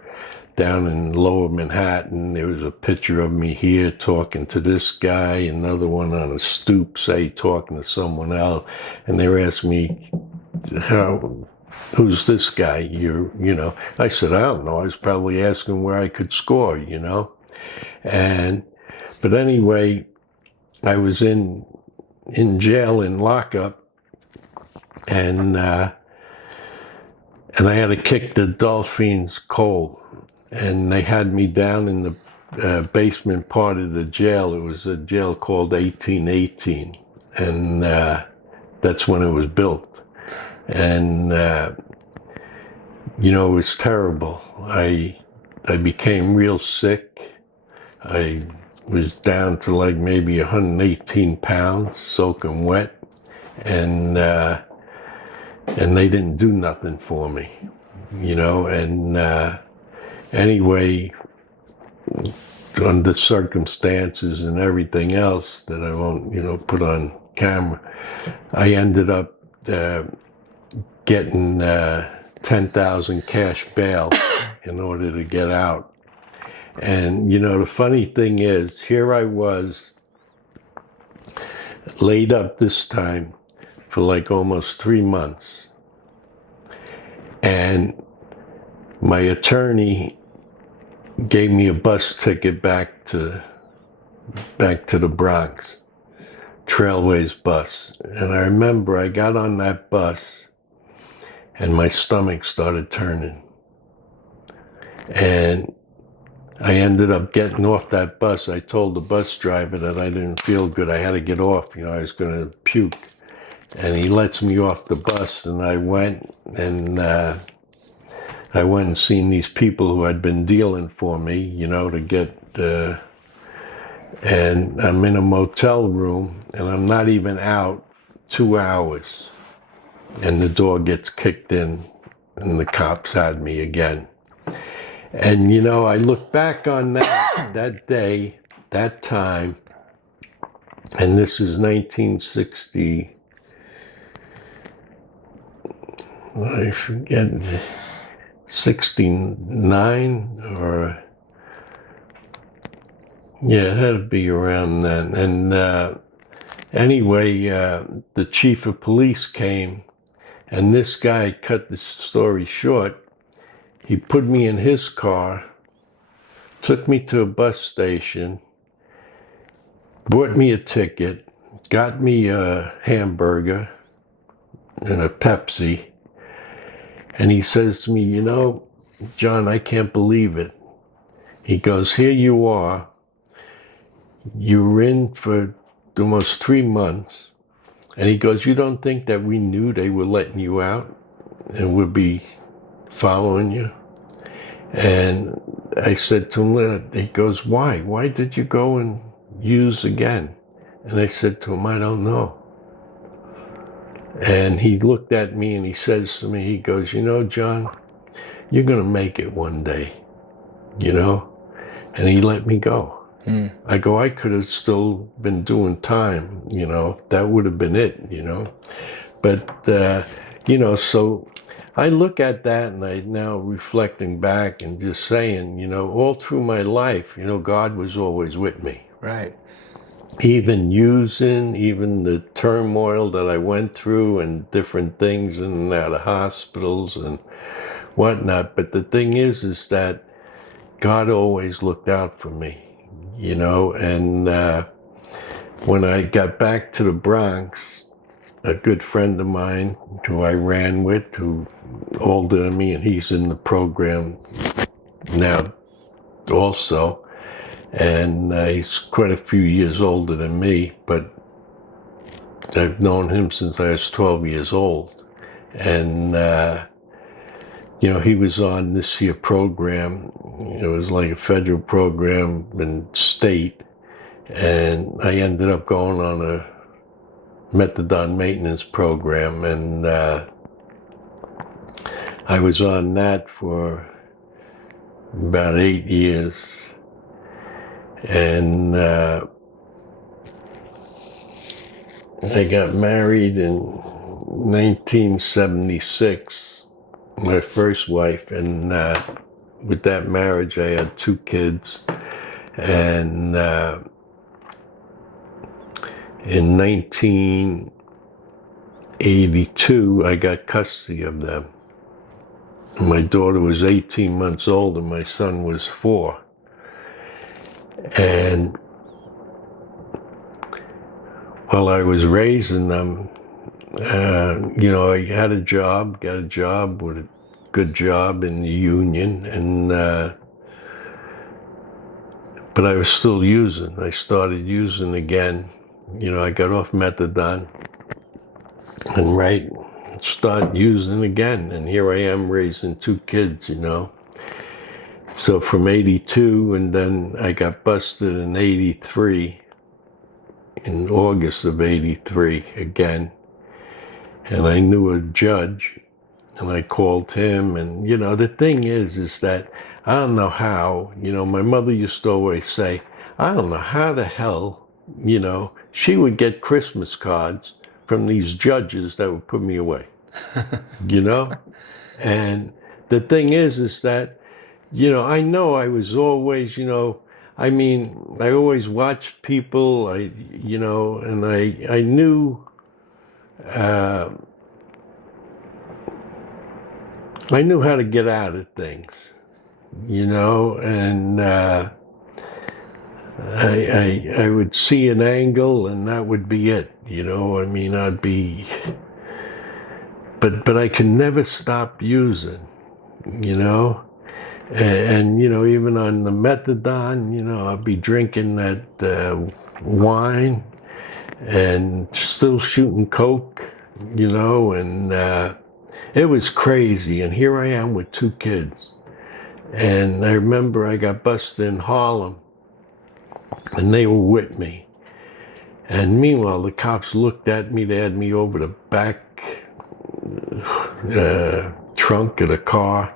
down in Lower Manhattan. There was a picture of me here talking to this guy, another one on a stoop, say, talking to someone else. And they were asking me, who's this guy? I said, I don't know. I was probably asking where I could score, But anyway, I was in jail, in lockup, and I had to kick the Dolphins cold. And they had me down in the basement part of the jail. It was a jail called 1818. And that's when it was built. And, it was terrible. I became real sick. I was down to like maybe 118 pounds, soaking wet. And they didn't do nothing for me, anyway, under circumstances and everything else that I won't, put on camera, I ended up getting 10,000 cash bail in order to get out. And, the funny thing is, here I was laid up this time for like almost 3 months. And my attorney gave me a bus ticket back to the Bronx, Trailways bus. And I remember I got on that bus and my stomach started turning. And I ended up getting off that bus. I told the bus driver that I didn't feel good. I had to get off, I was going to puke. And he lets me off the bus, and I went and seen these people who had been dealing for me, to get, and I'm in a motel room, and I'm not even out 2 hours, and the door gets kicked in, and the cops had me again. And, I look back on that day, that time, and this is 1960, I forget, 69 or, yeah, it had to be around then. And anyway, the chief of police came, and this guy, cut the story short, he put me in his car, took me to a bus station, bought me a ticket, got me a hamburger and a Pepsi. And he says to me, John, I can't believe it. He goes, here you are. You were in for almost 3 months. And he goes, you don't think that we knew they were letting you out and would be following you? And I said to him, he goes, why? Why did you go and use again? And I said to him, I don't know. And he looked at me and he says to me, he goes, John, you're going to make it one day, And he let me go. I go, I could have still been doing time, that would have been it, But, so I look at that and I now reflecting back and just saying, all through my life, God was always with me. Right. Even the turmoil that I went through and different things in and out of hospitals and whatnot. But the thing is that, God always looked out for me, you know, and when I got back to the Bronx, a good friend of mine who I ran with, who older than me, and he's in the program now also, and he's quite a few years older than me, but I've known him since I was 12 years old. And, you know, he was on this here program. It was like a federal program in state, and I ended up going on a methadone maintenance program, and I was on that for about 8 years, and I got married in 1976, my first wife, and with that marriage I had 2 kids, and in 1982 I got custody of them. My daughter was 18 months old and my son was 4. And while I was raising them, you know, I had a job, got a job with a good job in the union, and but I was still using. I started using again. You know, I got off methadone and start using again, and here I am raising 2 kids, you know. So from 82, and then I got busted in 83, in August of 83 again, and I knew a judge, and I called him, and, you know, the thing is that I don't know how, you know, my mother used to always say, I don't know how the hell, you know, she would get Christmas cards from these judges that would put me away, you know? And the thing is that, you know I was always, you know, I mean, I always watched people, you know, and I knew, I knew how to get out of things, you know, and I would see an angle and that would be it, you know. I mean, but I could never stop using, you know. And you know, even on the methadone, you know, I'd be drinking that wine and still shooting coke, you know, and it was crazy. And here I am with 2 kids. And I remember I got busted in Harlem, and they were with me. And meanwhile, the cops looked at me. They had me over the back trunk of the car,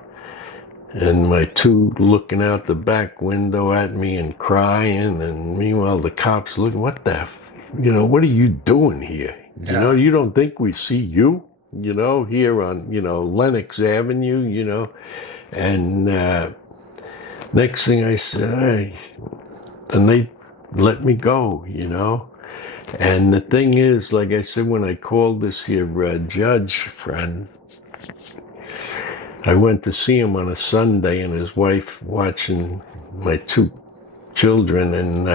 and my 2 looking out the back window at me and crying, and meanwhile the cops looking, you know, what are you doing here? You know, you don't think we see you, you know, here on, you know, Lenox Avenue, you know. And next thing I said, hey, and they let me go, you know. And the thing is, like I said, when I called this here judge friend, I went to see him on a Sunday, and his wife watching my 2 children, and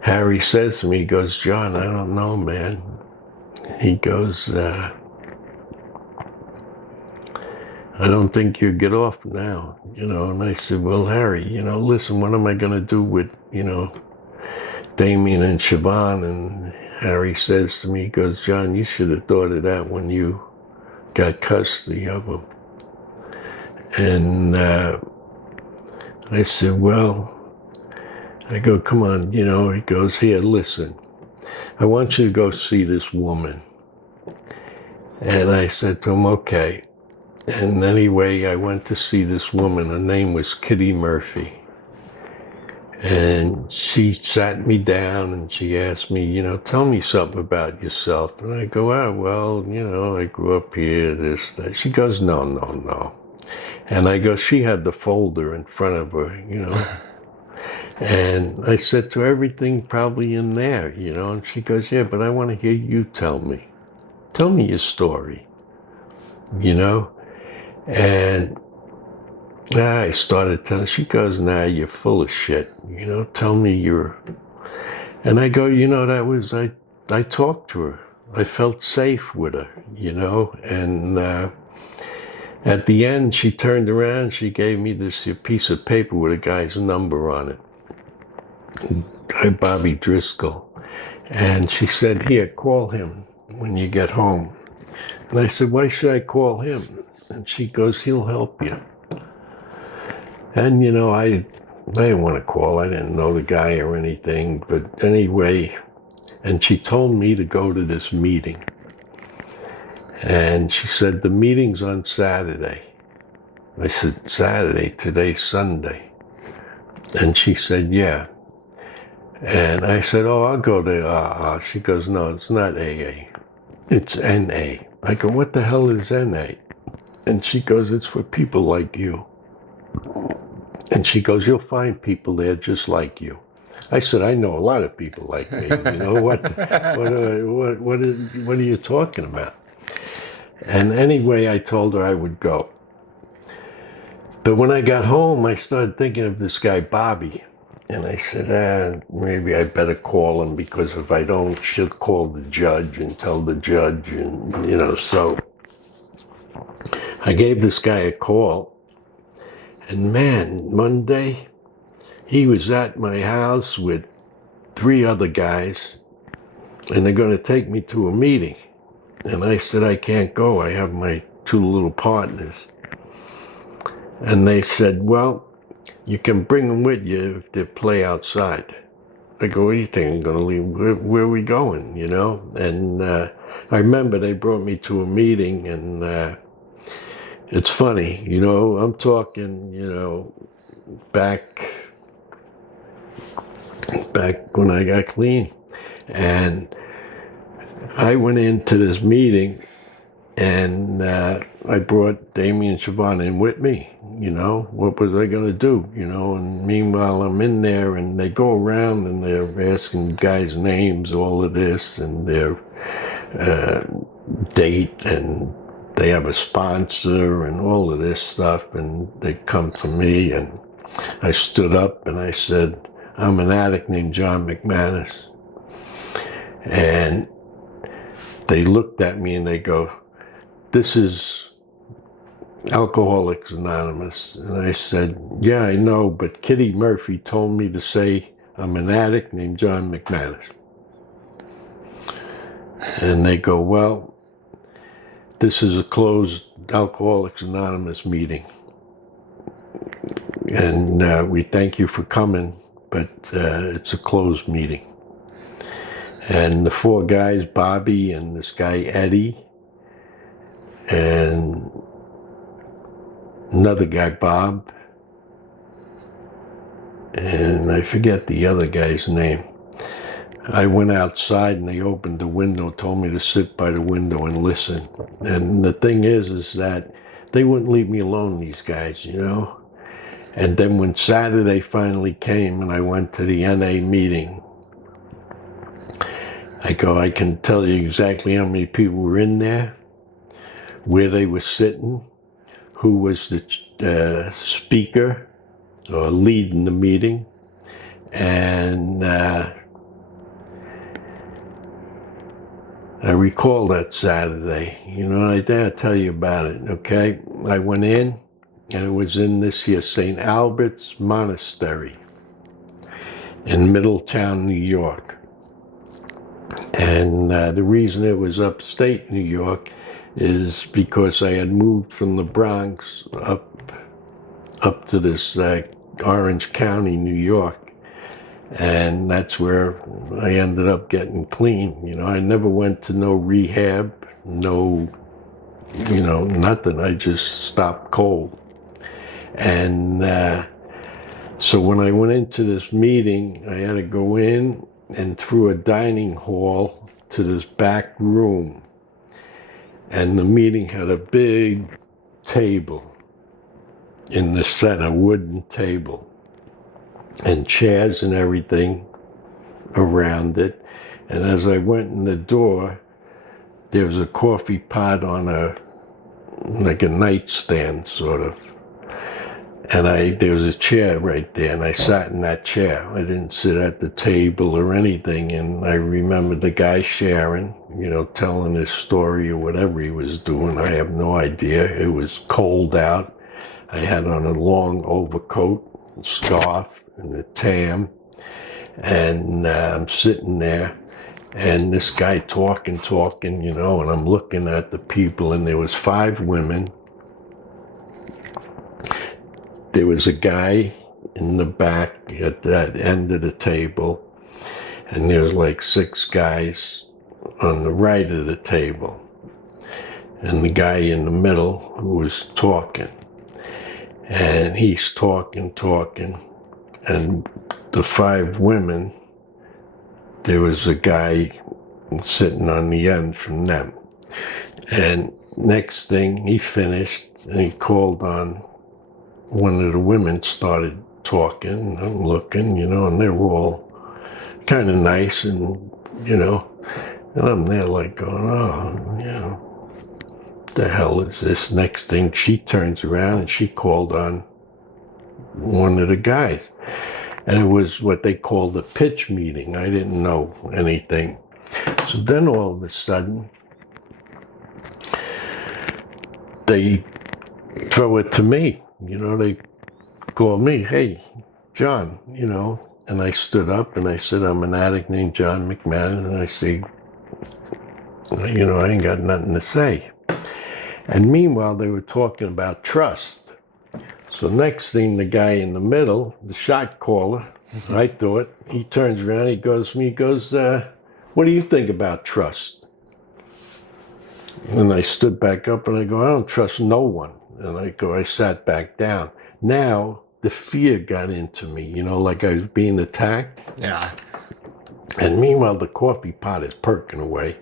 Harry says to me, he goes, John, I don't know, man. He goes, I don't think you'll get off now, you know. And I said, well, Harry, you know, listen, what am I going to do with, you know, Damien and Siobhan? And Harry says to me, he goes, John, you should have thought of that when you got custody of them. And I said, well, I go, come on, you know. He goes, here, listen, I want you to go see this woman. And I said to him, okay. And anyway, I went to see this woman. Her name was Kitty Murphy. And she sat me down and she asked me, you know, tell me something about yourself. And I go, oh, well, you know, I grew up here, this, that. She goes, no. And I go, she had the folder in front of her, you know. And I said to her, everything probably in there, you know. And she goes, yeah, but I want to hear you tell me. Tell me your story, you know. And I started telling, she goes, nah, you're full of shit. You know, tell me you're, and I go, you know, I talked to her. I felt safe with her, you know, and at the end, she turned around, she gave me this piece of paper with a guy's number on it. Guy Bobby Driscoll. And she said, here, call him when you get home. And I said, why should I call him? And she goes, he'll help you. And, you know, I didn't want to call. I didn't know the guy or anything. But anyway, and she told me to go to this meeting. And she said, the meeting's on Saturday. I said, Saturday? Today's Sunday. And she said, yeah. And I said, oh, I'll go to She goes, no, it's not AA. It's NA. I go, what the hell is NA? And she goes, it's for people like you. And she goes, you'll find people there just like you. I said, I know a lot of people like me. You know, what are you talking about? And anyway, I told her I would go. But when I got home, I started thinking of this guy, Bobby. And I said, maybe I better call him, because if I don't, she'll call the judge and tell the judge. And, you know, so I gave this guy a call. And man, Monday, he was at my house with 3 other guys. And they're going to take me to a meeting. And I said, I can't go. I have my 2 little partners. And they said, well, you can bring them with you if they play outside. I go, what do you think? I'm going to leave? Where are we going, you know? And I remember they brought me to a meeting, and it's funny, you know, I'm talking, you know, back when I got clean. And I went into this meeting, and I brought Damien Siobhan in with me. You know, what was I going to do? You know, and meanwhile I'm in there, and they go around and they're asking guys' names, all of this, and their date, and they have a sponsor and all of this stuff. And they come to me, and I stood up and I said, I'm an addict named John McManus. And they looked at me and they go, this is Alcoholics Anonymous. And I said, yeah, I know, but Kitty Murphy told me to say I'm an addict named John McManus. And they go, well, this is a closed Alcoholics Anonymous meeting. And we thank you for coming, but it's a closed meeting. And the 4 guys, Bobby and this guy, Eddie, and another guy, Bob, and I forget the other guy's name. I went outside and they opened the window, told me to sit by the window and listen. And the thing is that they wouldn't leave me alone, these guys, you know. And then when Saturday finally came and I went to the NA meeting, I go, I can tell you exactly how many people were in there, where they were sitting, who was the speaker or leading the meeting. And I recall that Saturday, you know, I dare tell you about it, okay? I went in, and it was in this here St. Albert's Monastery in Middletown, New York. And the reason it was upstate New York is because I had moved from the Bronx up to this Orange County, New York. And that's where I ended up getting clean. You know, I never went to no rehab, no, you know, nothing. I just stopped cold. And so when I went into this meeting, I had to go in and through a dining hall to this back room. And the meeting had a big table in the center, wooden table, and chairs and everything around it. And as I went in the door, there was a coffee pot on like a nightstand, sort of. And there was a chair right there, and I sat in that chair. I didn't sit at the table or anything. And I remember the guy sharing, telling his story or whatever he was doing. I have no idea. It was cold out. I had on a long overcoat, a scarf, and a tam. And I'm sitting there, and this guy talking, and I'm looking at the people, and there was 5 women. There was a guy in the back at that end of the table, and there was like 6 guys on the right of the table, and the guy in the middle who was talking, and he's talking, and the 5 women, there was a guy sitting on the end from them, and next thing he finished, and he called on one of the women, started talking. I'm looking, and they were all kind of nice, and and I'm there like going, oh, what the hell is this? Next thing, she turns around and she called on one of the guys, and it was what they called a pitch meeting. I didn't know anything. So then all of a sudden, they throw it to me. They call me, hey, John, and I stood up and I said, I'm an addict named John McMahon, and I say, I ain't got nothing to say. And meanwhile, they were talking about trust. So next thing, the guy in the middle, the shot caller, I thought, he turns around, he goes to me, what do you think about trust? And I stood back up and I go, I don't trust no one. And I sat back down. Now, the fear got into me, like I was being attacked. Yeah. And meanwhile, the coffee pot is perking away.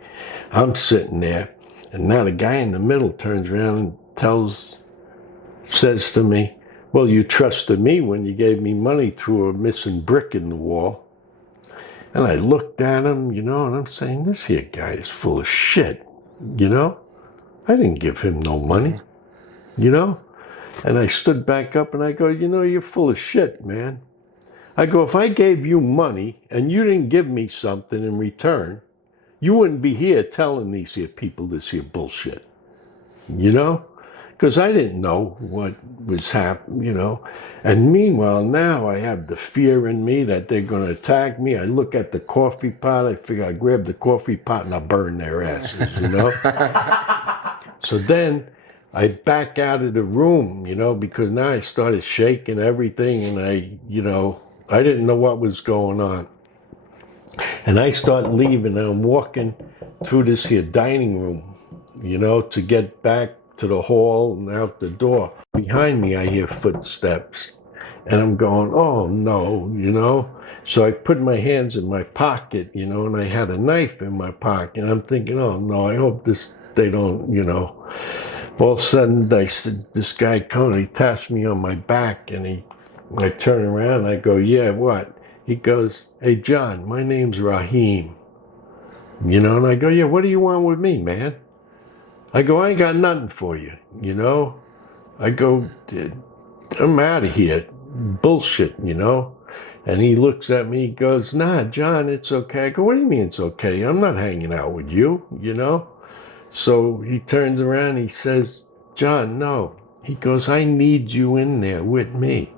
I'm sitting there, and now the guy in the middle turns around and says to me, well, you trusted me when you gave me money through a missing brick in the wall. And I looked at him, and I'm saying, this here guy is full of shit, I didn't give him no money. And I stood back up and I go, you're full of shit, man. I go, if I gave you money and you didn't give me something in return, you wouldn't be here telling these here people this here bullshit. Because I didn't know what was happening, And meanwhile, now I have the fear in me that they're going to attack me. I look at the coffee pot. I figure I grab the coffee pot and I burn their asses, So then I back out of the room, because now I started shaking everything, and I didn't know what was going on. And I start leaving, and I'm walking through this here dining room, to get back to the hall and out the door. Behind me, I hear footsteps, and I'm going, oh no, So I put my hands in my pocket, and I had a knife in my pocket, and I'm thinking, oh no, I hope they don't, All of a sudden, this guy comes, he taps me on my back, and I turn around, and I go, yeah, what? He goes, hey, John, my name's Raheem. And I go, yeah, what do you want with me, man? I go, I ain't got nothing for you, I go, I'm out of here. Bullshit, And he looks at me, he goes, nah, John, it's okay. I go, what do you mean it's okay? I'm not hanging out with you, So he turns around, he says, John, no. He goes, I need you in there with me.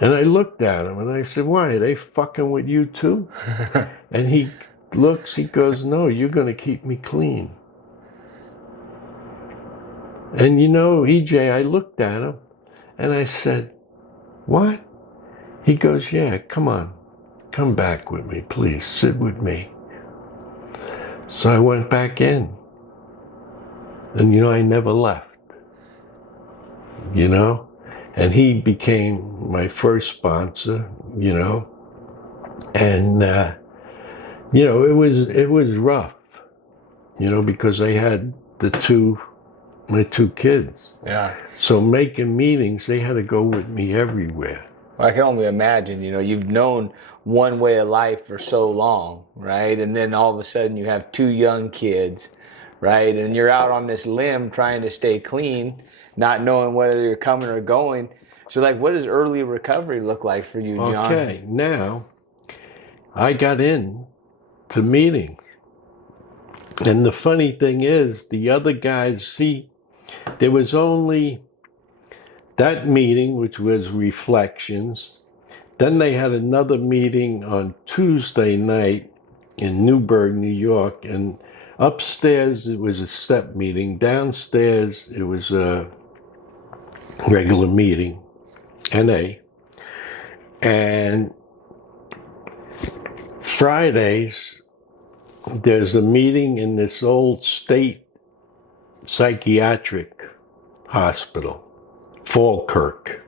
And I looked at him and I said, why, are they fucking with you too? And he looks, he goes, no, you're going to keep me clean. And EJ, I looked at him and I said, what? He goes, yeah, come on, come back with me, please, sit with me. So I went back in. And, I never left, and he became my first sponsor, and, it was rough, because I had my 2 kids. Yeah. So making meetings, they had to go with me everywhere. Well, I can only imagine, you've known one way of life for so long, right? And then all of a sudden you have 2 young kids, right? And you're out on this limb trying to stay clean. not knowing whether you're coming or going. So, like, what does early recovery look like for you, John? Okay, now I got in to meetings. And the funny thing is, the other guys, see, there was only that meeting, which was reflections. Then they had another meeting on Tuesday night in Newburgh, New York. And upstairs, it was a step meeting. Downstairs, it was a regular meeting, NA. And Fridays, there's a meeting in this old state psychiatric hospital, Falkirk.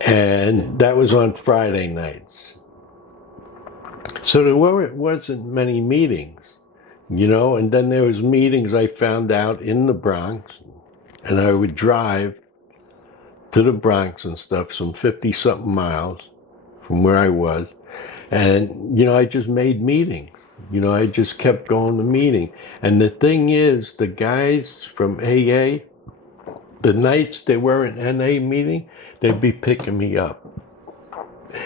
And that was on Friday nights. So there wasn't many meetings, you know, and then there was meetings I found out in the Bronx, and I would drive to the Bronx and stuff, some 50-something miles from where I was. And, you know, I just made meetings. You know, I just kept going to meeting. And the thing is, the guys from AA, the nights they were in NA meeting, they'd be picking me up.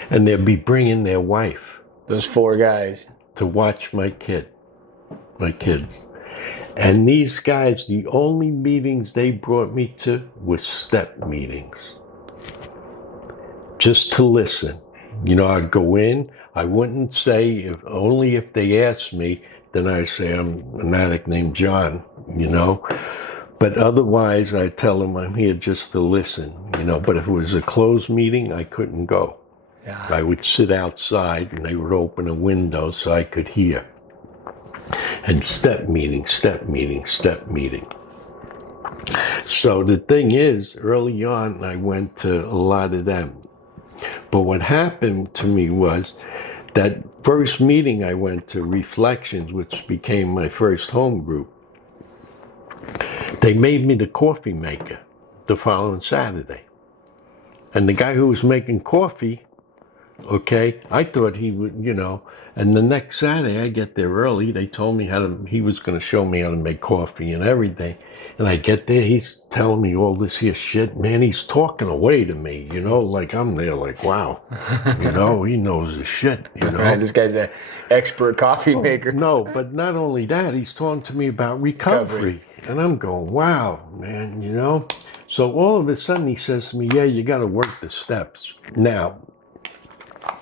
And they'd be bringing their wife. Those 4 guys. To watch my kids. And these guys, the only meetings they brought me to were step meetings. Just to listen. You know, I'd go in, I wouldn't say, only if they asked me, then I'd say I'm an addict named John, you know. But otherwise, I tell them I'm here just to listen, you know. But if it was a closed meeting, I couldn't go. Yeah. I would sit outside and they would open a window so I could hear. And step meeting. So the thing is, early on, I went to a lot of them. But what happened to me was that first meeting I went to, Reflections, which became my first home group, they made me the coffee maker the following Saturday. And the guy who was making coffee, okay, I thought he would, you know, and the next Saturday I get there early, they told me he was going to show me how to make coffee and everything. And I get there, he's telling me all this here shit, man, he's talking away to me, you know, like I'm there like, wow, you know, he knows his shit, you know. Right, this guy's an expert coffee maker. No, but not only that, he's talking to me about recovery. And I'm going, wow, man, you know. So all of a sudden he says to me, yeah, you got to work the steps. Now,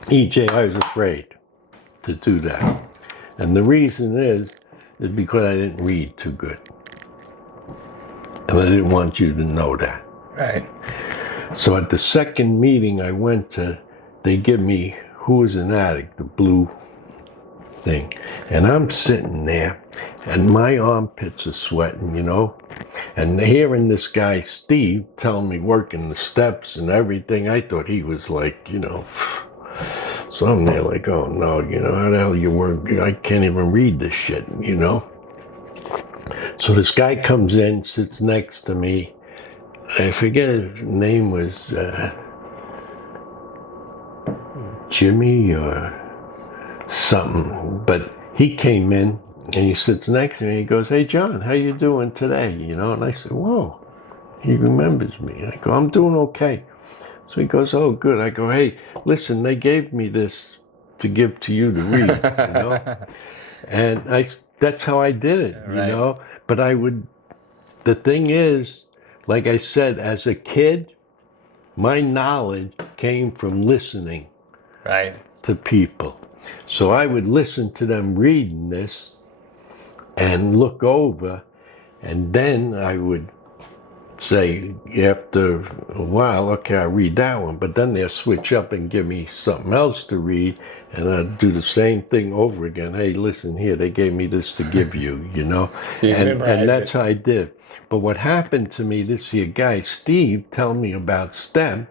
EJ, I was afraid to do that. And the reason is because I didn't read too good. And I didn't want you to know that. Right. So at the second meeting I went to, they give me Who is an Addict, the blue thing. And I'm sitting there and my armpits are sweating, you know. And hearing this guy, Steve, telling me working the steps and everything, I thought he was like, you know, so I'm there like, oh no, you know, how the hell you work? I can't even read this shit, you know. So this guy comes in, sits next to me. I forget his name was Jimmy or something, but he came in and he sits next to me. He goes, hey John, how you doing today? You know, and I said, whoa, he remembers me. I go, I'm doing okay. So he goes, oh, good. I go, hey, listen, they gave me this to give to you to read, you know? And that's how I did it, you know? But the thing is, like I said, as a kid, my knowledge came from listening to people. So I would listen to them reading this and look over, and then I would say after a while, okay, I read that one, but then they'll switch up and give me something else to read, and I'd do the same thing over again. Hey, listen here, they gave me this to give you, you know, So you and that's how I did. But what happened to me, this here guy, Steve, telling me about STEM,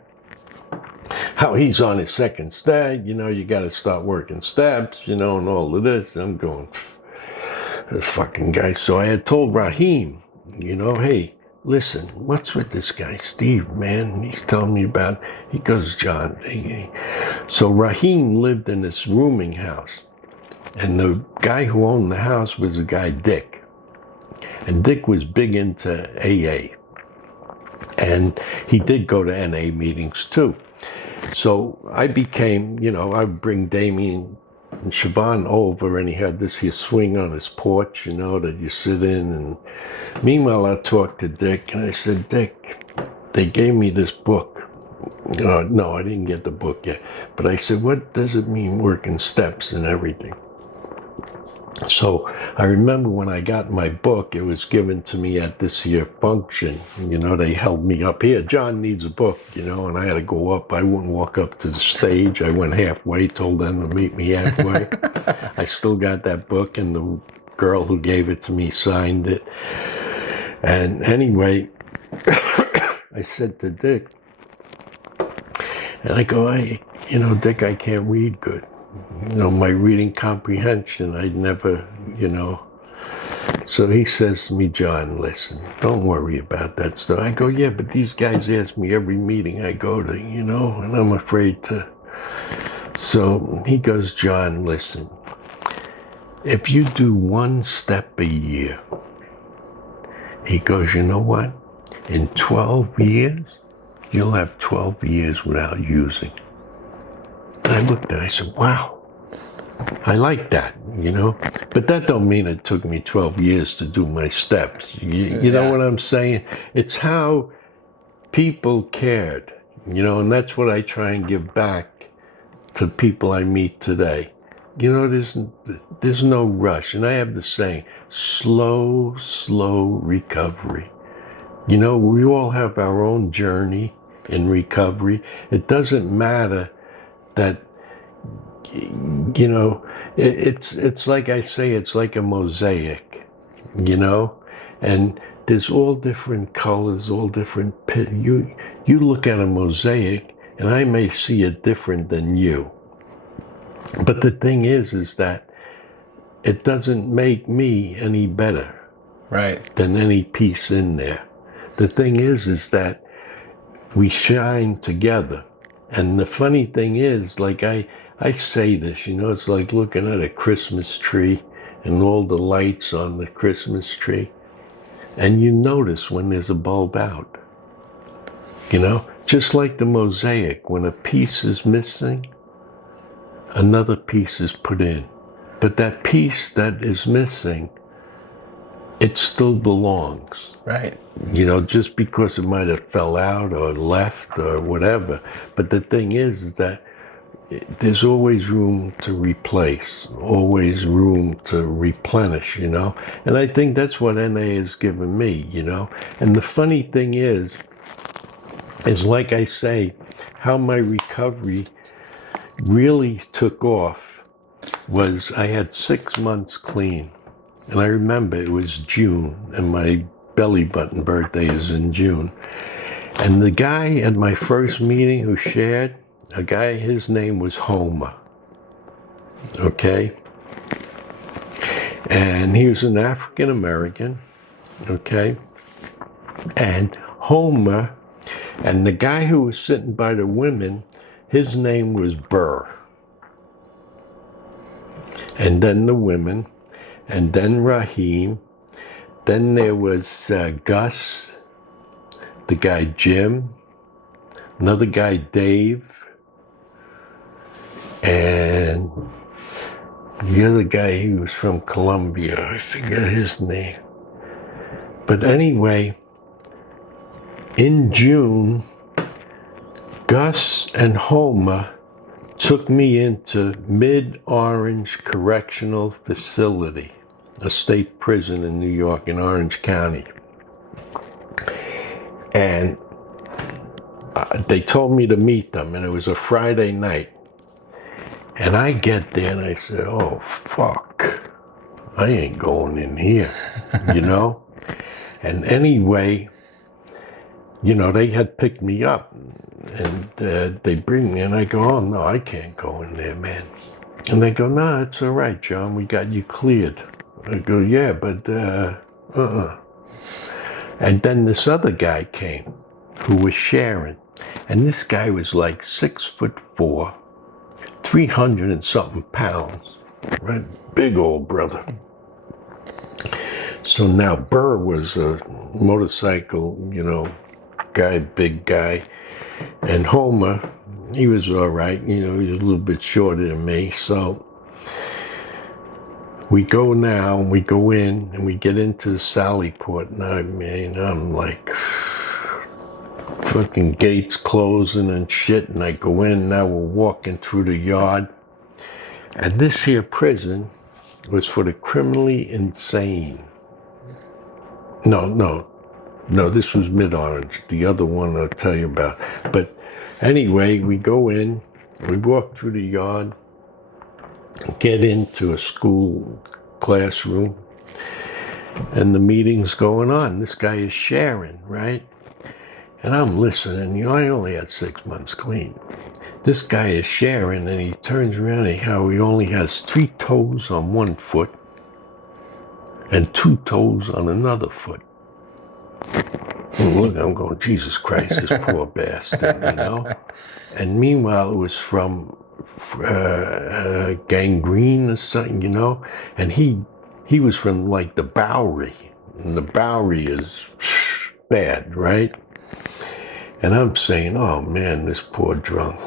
how he's on his second step, you know, you got to start working steps, you know, and all of this. I'm going, this fucking guy. So I had told Raheem, you know, hey, listen, what's with this guy, Steve, man? He's telling me about, he goes, John. So Raheem lived in this rooming house. And the guy who owned the house was a guy, Dick. And Dick was big into AA. And he did go to NA meetings too. So I became, I would bring Damien and Siobhan over, and he had this here swing on his porch, that you sit in. And meanwhile, I talked to Dick, and I said, Dick, they gave me this book. No, I didn't get the book yet. But I said, what does it mean working steps and everything? So I remember when I got my book, it was given to me at this here function. They held me up here. John needs a book, and I had to go up. I wouldn't walk up to the stage. I went halfway, told them to meet me halfway. I still got that book, and the girl who gave it to me signed it. And anyway, I said to Dick, and I go, Dick, I can't read good. My reading comprehension, I'd never, So he says to me, John, listen, don't worry about that stuff. I go, yeah, but these guys ask me every meeting I go to, and I'm afraid to. So he goes, John, listen, if you do one step a year, he goes, you know what? In 12 years, you'll have 12 years without using. And I looked at it, I said, wow, I like that, But that don't mean it took me 12 years to do my steps. You know what I'm saying? It's how people cared, and that's what I try and give back to people I meet today. There's no rush. And I have the saying, slow recovery. We all have our own journey in recovery. It doesn't matter that, it's like I say, it's like a mosaic, and there's all different colors, all different, you look at a mosaic and I may see it different than you. But the thing is that it doesn't make me any better than any piece in there. The thing is that we shine together. And the funny thing is, like I say this, it's like looking at a Christmas tree and all the lights on the Christmas tree. And you notice when there's a bulb out. Just like the mosaic, when a piece is missing, another piece is put in. But that piece that is missing, it still belongs. Right. Just because it might have fell out or left or whatever. But the thing is that there's always room to replace, always room to replenish, And I think that's what NA has given me, And the funny thing is like I say, how my recovery really took off was I had 6 months clean. And I remember it was June, and my belly button birthday is in June. And the guy at my first meeting who shared, his name was Homer. Okay? And he was an African American. Okay? And Homer, and the guy who was sitting by the women, his name was Burr. And then the women, and then Raheem, then there was Gus, the guy Jim, another guy Dave, and the other guy, he was from Colombia, I forget his name. But anyway, in June, Gus and Homer took me into Mid-Orange Correctional Facility, a state prison in New York in Orange County. And they told me to meet them, and it was a Friday night. And I get there and I said, oh, fuck, I ain't going in here, And anyway, they had picked me up, and they bring me, and I go, oh, no, I can't go in there, man. And they go, no, it's all right, John, we got you cleared. I go, yeah, but, And then this other guy came, who was Sharon, and this guy was like 6'4", 300 and something pounds, right? Big old brother. So now Burr was a motorcycle, guy, big guy. And Homer, he was all right. He was a little bit shorter than me. So we go now, and we go in, and we get into the Sally Port. And I'm like, fucking gates closing and shit. And I go in, now we're walking through the yard. And this here prison was for the criminally insane. No, this was Mid-Orange. The other one I'll tell you about. But anyway, we go in, we walk through the yard, get into a school classroom, and the meeting's going on. This guy is sharing, right? And I'm listening. I only had 6 months clean. This guy is sharing, and he turns around and how he only has 3 toes on one foot and 2 toes on another foot. And look, I'm going, Jesus Christ, this poor bastard, And meanwhile, it was from gangrene or something, And he was from like the Bowery, and the Bowery is bad, right? And I'm saying, oh man, this poor drunk,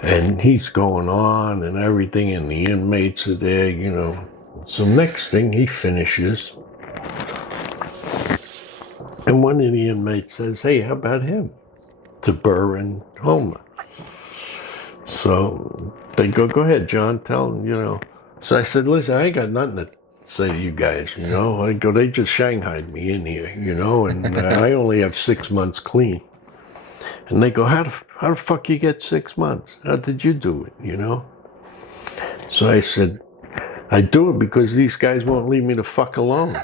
And he's going on and everything, and the inmates are there, So next thing he finishes, and one of the inmates says, hey, how about him? To Burr and Homer. So they go ahead, John, tell him, So I said, listen, I ain't got nothing to say to you guys, I go, they just shanghaied me in here, and I only have 6 months clean. And they go, how the fuck you get 6 months? How did you do it, So I said, I do it because these guys won't leave me the fuck alone.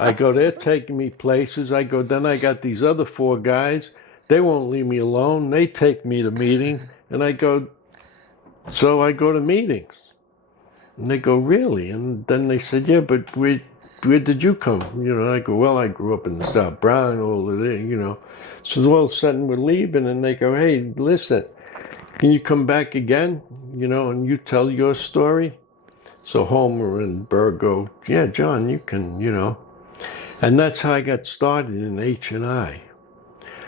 I go, they're taking me places. I go, then I got these other 4 guys. They won't leave me alone. They take me to meetings. And I go, so I go to meetings. And they go, really? And then they said, yeah, but where did you come? I go, well, I grew up in the South Bronx, all of it, So all of a sudden we're leaving, and they go, hey, listen, can you come back again, and you tell your story? So Homer and Burr go, yeah, John, you can, And that's how I got started in H&I.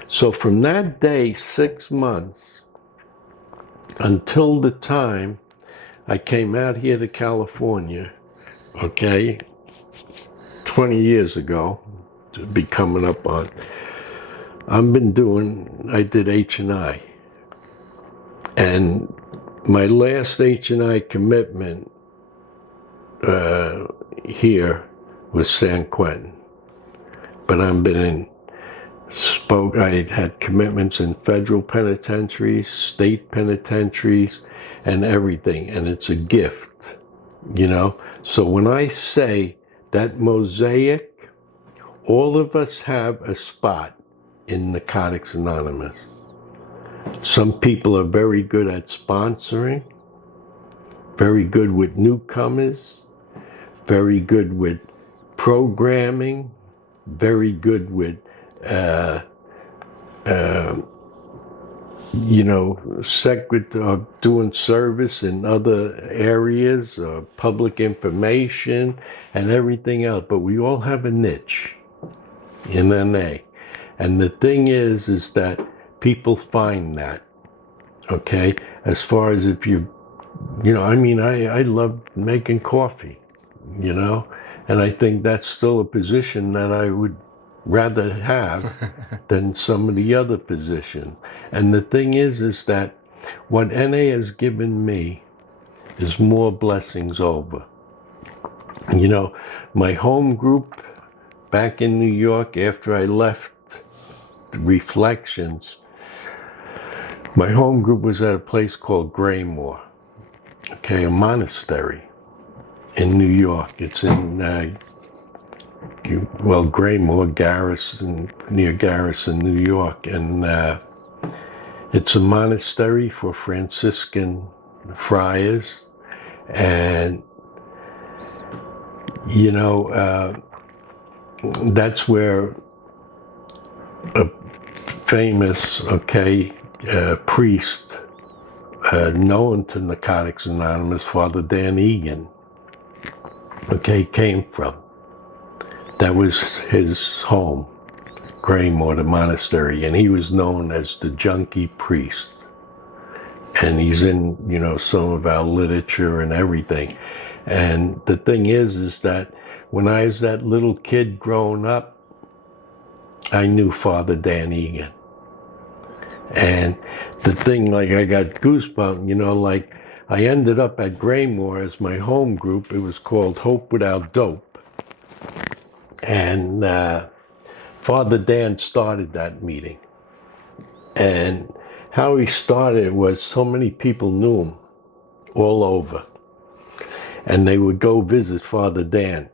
So from that day, 6 months, until the time I came out here to California, 20 years ago, to be coming up on, I did H&I. And my last H&I commitment here was San Quentin. But I had commitments in federal penitentiaries, state penitentiaries, and everything. And it's a gift, So when I say that mosaic, all of us have a spot in Narcotics Anonymous. Some people are very good at sponsoring, very good with newcomers, very good with programming, very good with doing service in other areas, public information, and everything else. But we all have a niche in NA. And the thing is that people find that, as far as if I love making coffee, and I think that's still a position that I would rather have than some of the other positions. And the thing is that what NA has given me is more blessings over. My home group back in New York, after I left Reflections, my home group was at a place called Graymore, a monastery in New York. It's in Graymore, Garrison, near Garrison, New York, and it's a monastery for Franciscan friars, and that's where a famous priest known to Narcotics Anonymous, Father Dan Egan, came from. That was his home. Graymore, the monastery, and he was known as the junkie priest. And he's in, some of our literature and everything. And the thing is that when I was that little kid growing up, I knew Father Dan Egan. And the thing, like, I got goosebumps, like, I ended up at Graymore as my home group. It was called Hope Without Dope. And Father Dan started that meeting. And how he started was so many people knew him all over. And they would go visit Father Dan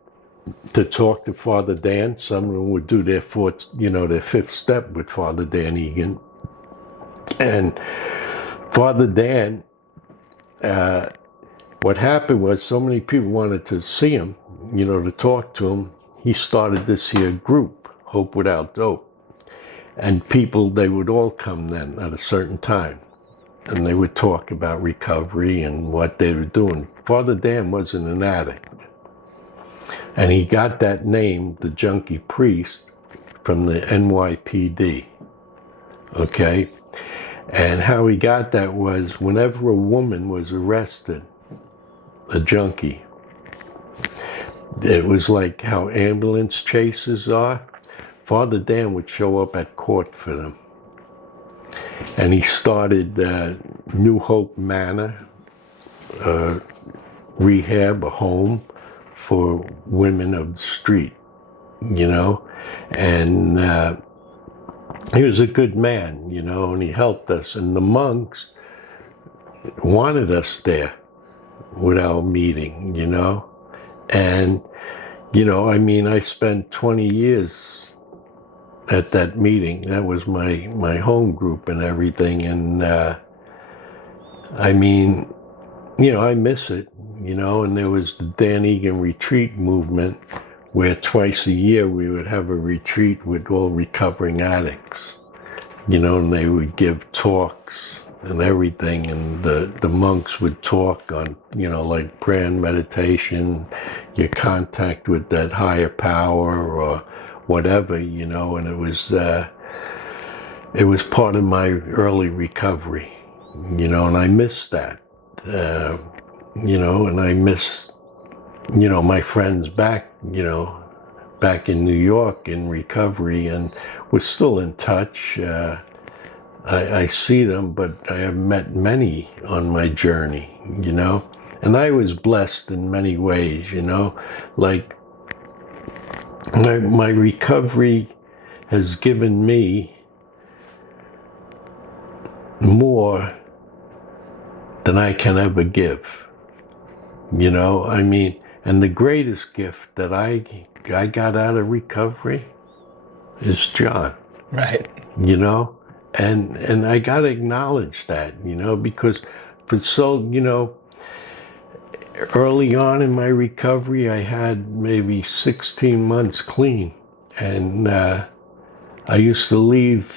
to talk to Father Dan. Some of them would do their fifth step with Father Dan Egan. And Father Dan, what happened was so many people wanted to see him, to talk to him. He started this here group, Hope Without Dope. And people, they would all come then at a certain time. And they would talk about recovery and what they were doing. Father Dan wasn't an addict. And he got that name, the junkie priest, from the NYPD. Okay? And how he got that was whenever a woman was arrested, a junkie, it was like how ambulance chases are. Father Dan would show up at court for them. And he started New Hope Manor, rehab, a home for women of the street, And he was a good man, and he helped us. And the monks wanted us there with our meeting, And, I spent 20 years at that meeting. That was my home group and everything. And, I miss it, and there was the Dan Egan retreat movement where twice a year we would have a retreat with all recovering addicts, and they would give talks and everything. And the monks would talk on, like prayer and meditation, your contact with that higher power or whatever, and it was part of my early recovery, and I miss that, and I miss, my friends back in New York in recovery, and we're still in touch. I see them, but I have met many on my journey, and I was blessed in many ways, like, my recovery has given me more than I can ever give, and the greatest gift that I got out of recovery is John. Right. And I got to acknowledge that, because for so, early on in my recovery, I had maybe 16 months clean. And I used to leave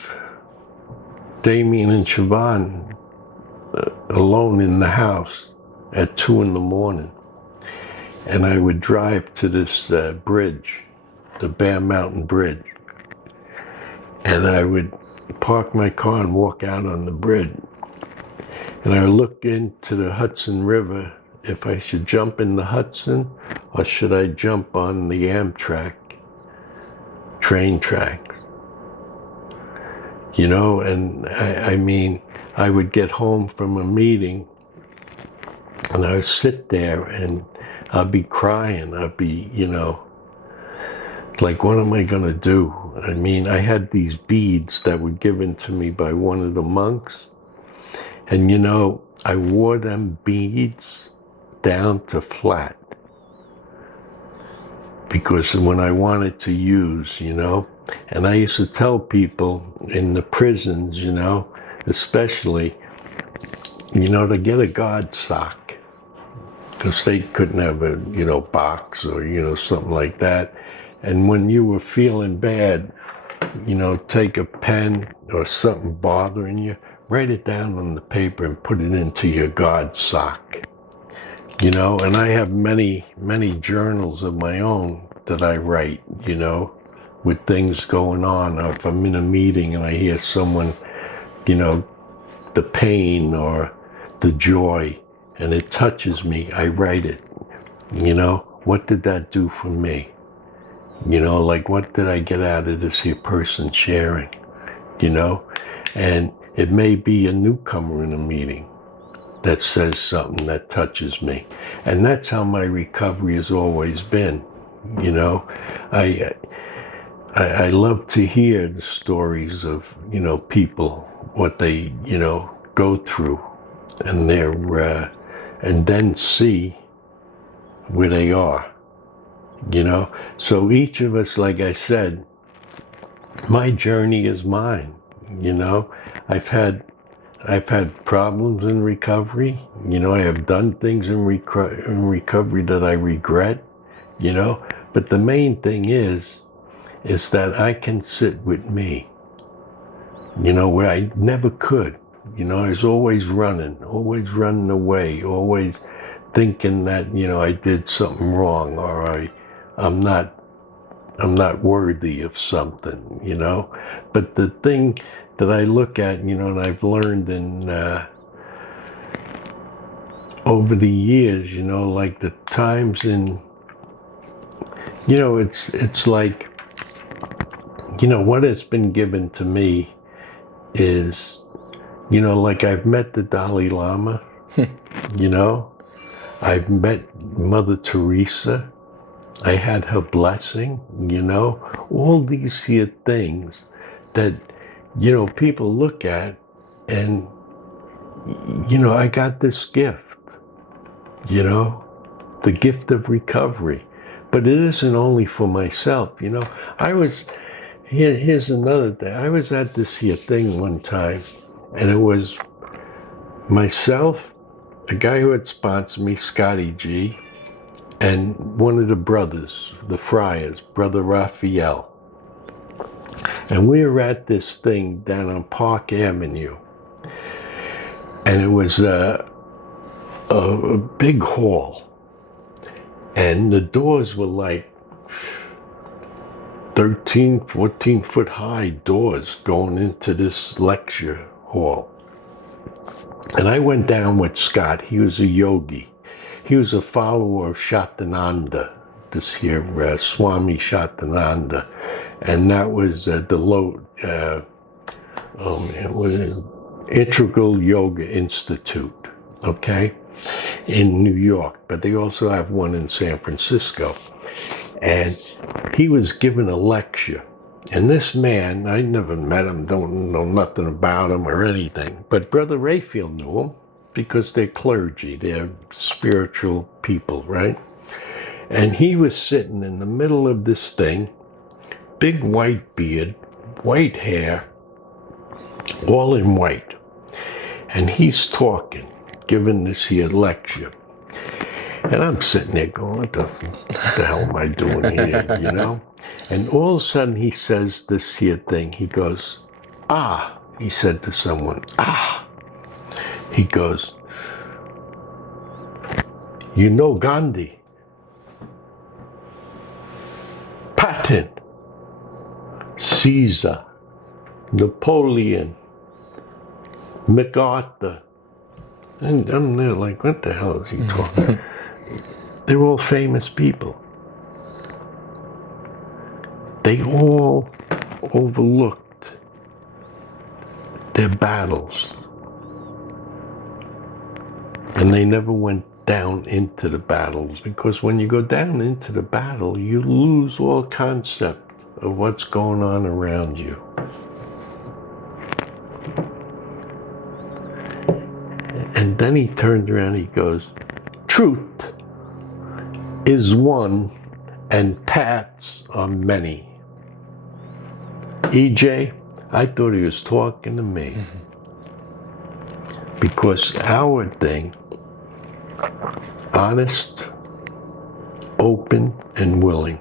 Damien and Siobhan alone in the house at 2 a.m. And I would drive to this bridge, the Bear Mountain Bridge. And I would park my car and walk out on the bridge. And I would look into the Hudson River if I should jump in the Hudson or should I jump on the Amtrak train tracks. And I would get home from a meeting and I would sit there and I'd be crying. I'd be, like, what am I going to do? I had these beads that were given to me by one of the monks. And, I wore them beads down to flat. Because when I wanted to use, and I used to tell people in the prisons, especially, to get a guard sock. Because they couldn't have a, box or, something like that. And when you were feeling bad, take a pen or something bothering you, write it down on the paper and put it into your guard sock. And I have many, many journals of my own that I write, with things going on, or if I'm in a meeting and I hear someone, the pain or the joy, and it touches me, I write it. What did that do for me? Like, what did I get out of this here person sharing? And it may be a newcomer in a meeting that says something that touches me. And that's how my recovery has always been. I love to hear the stories of, people, what they, go through, and and then see where they are, So each of us, like I said, my journey is mine, I've had problems in recovery, I have done things in recovery that I regret, but the main thing is that I can sit with me, where I never could. I was always running away, always thinking that, I did something wrong, or I'm not worthy of something, But the thing that I look at, and I've learned in over the years, like the times in, it's like, what has been given to me is, like I've met the Dalai Lama, I've met Mother Teresa, I had her blessing, all these here things that, people look at, and, I got this gift, the gift of recovery. But it isn't only for myself, here's another thing. I was at this here thing one time, and it was myself, a guy who had sponsored me, Scotty G, and one of the brothers, the friars, Brother Raphael. And we were at this thing down on Park Avenue. And it was a big hall. And the doors were like 13, 14 foot high doors going into this lecture hall. And I went down with Scott. He was a yogi. He was a follower of Shatananda, this here Swami Shatananda. And that was Integral Yoga Institute, okay, in New York. But they also have one in San Francisco. And he was given a lecture. And this man, I never met him, don't know nothing about him or anything. But Brother Raphael knew him because they're clergy, they're spiritual people, right? And he was sitting in the middle of this thing, big white beard, white hair, all in white. And he's talking, giving this here lecture. And I'm sitting there going, what the hell am I doing here, And all of a sudden he says this here thing. He goes, he said to someone, He goes, Gandhi, Patton, Caesar, Napoleon, MacArthur. And I'm there like, what the hell is he talking? They're all famous people. They all overlooked their battles. And they never went down into the battles, because when you go down into the battle, you lose all concept of what's going on around you. And then he turned around, he goes, truth is one and paths are many. EJ, I thought he was talking to me. Because our thing, honest, open, and willing.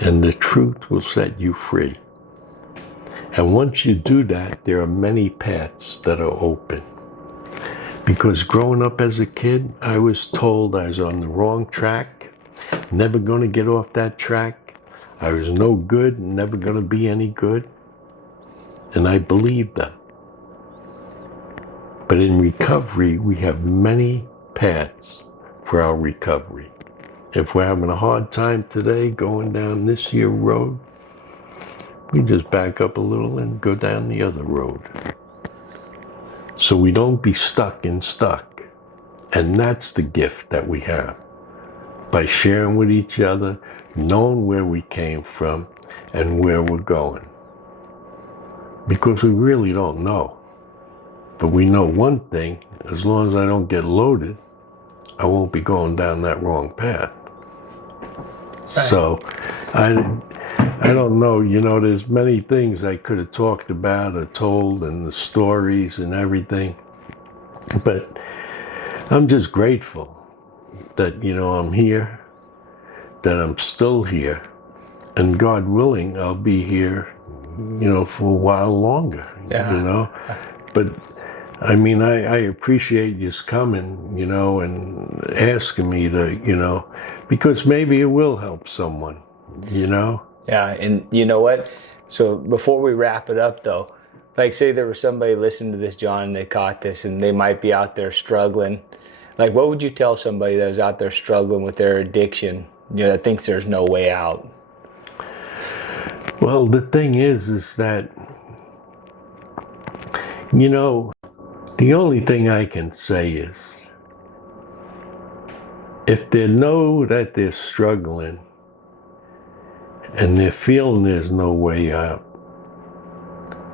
And the truth will set you free. And once you do that, there are many paths that are open. Because growing up as a kid, I was told I was on the wrong track, never going to get off that track. I was no good and never going to be any good. And I believed them. But in recovery, we have many paths for our recovery. If we're having a hard time today going down this here road, we just back up a little and go down the other road. So we don't be stuck. And that's the gift that we have. By sharing with each other, knowing where we came from and where we're going. Because we really don't know. But we know one thing, as long as I don't get loaded, I won't be going down that wrong path. Right. So, I don't know, there's many things I could have talked about or told and the stories and everything. But I'm just grateful that, I'm here, that I'm still here, and God willing, I'll be here, for a while longer, But, I appreciate you coming, and asking me to, because maybe it will help someone, Yeah, and you know what? So before we wrap it up, though, like say there was somebody listening to this, John, and they caught this, and they might be out there struggling. Like, what would you tell somebody that was out there struggling with their addiction, that thinks there's no way out? Well, the thing is that, the only thing I can say is, if they know that they're struggling and they're feeling there's no way out,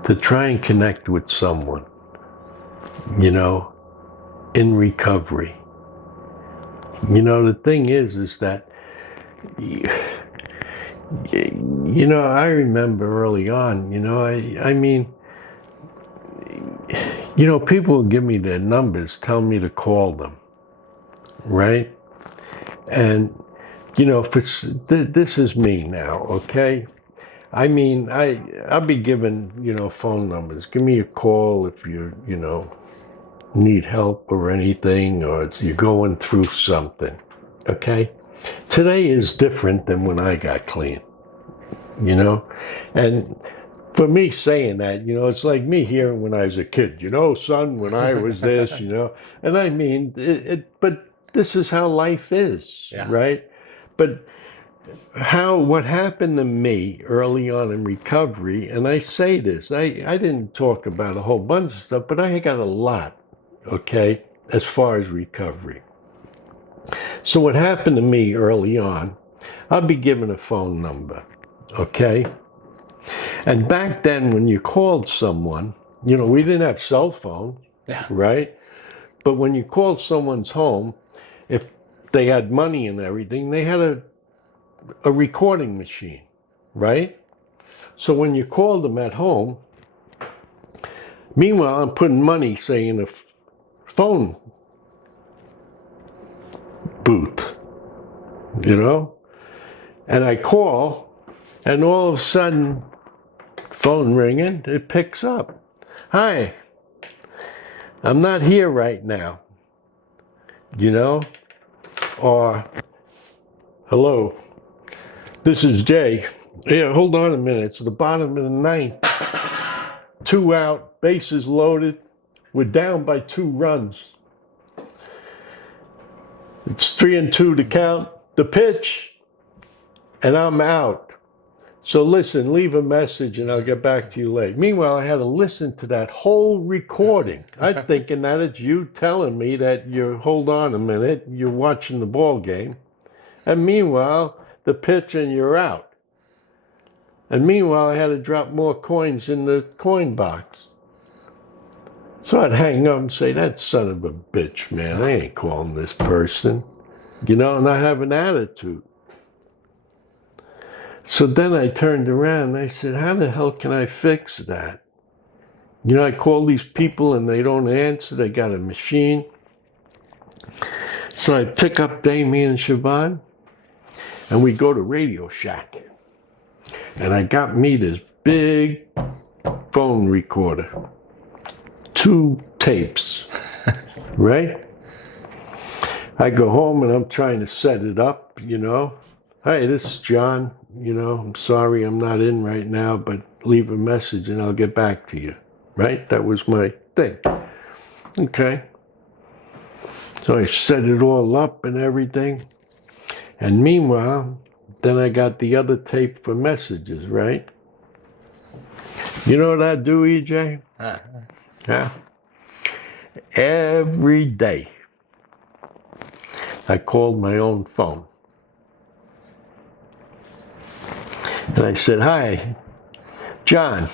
to try and connect with someone, in recovery. The thing is that, I remember early on, people will give me their numbers, tell me to call them, right? And, this is me now, okay? I'll be given, phone numbers. Give me a call if you, need help or anything, or you're going through something, okay? Today is different than when I got clean, And for me saying that, it's like me hearing when I was a kid, son, when I was this, And but this is how life is, right? But what happened to me early on in recovery, and I say this, I didn't talk about a whole bunch of stuff, but I got a lot, okay, as far as recovery. So what happened to me early on, I'll be given a phone number, okay? And back then when you called someone, we didn't have cell phones, right? But when you called someone's home, if they had money and everything, they had a recording machine, right? So when you called them at home, meanwhile, I'm putting money, say, in a phone booth, And I call, and all of a sudden, phone ringing, it picks up. Hi, I'm not here right now, Or, hello, this is Jay. Yeah, hold on a minute. It's the bottom of the ninth. 2 out, bases loaded. We're down by 2 runs. It's 3-2 to count. The pitch, and I'm out. So listen, leave a message and I'll get back to you later. Meanwhile, I had to listen to that whole recording. I'm thinking that it's you telling me that hold on a minute, you're watching the ball game. And meanwhile, the pitch and you're out. And meanwhile, I had to drop more coins in the coin box. So I'd hang up and say, that son of a bitch, man, I ain't calling this person. And I have an attitude. So then I turned around and I said, how the hell can I fix that? I call these people and they don't answer. They got a machine. So I pick up Damien and Siobhan and we go to Radio Shack. And I got me this big phone recorder. 2 tapes, right? I go home and I'm trying to set it up, Hi, this is John. I'm sorry I'm not in right now, but leave a message and I'll get back to you. Right? That was my thing. Okay. So I set it all up and everything. And meanwhile, then I got the other tape for messages, right? You know what I do, EJ? Yeah. Every day, I called my own phone. And I said, "Hi, John.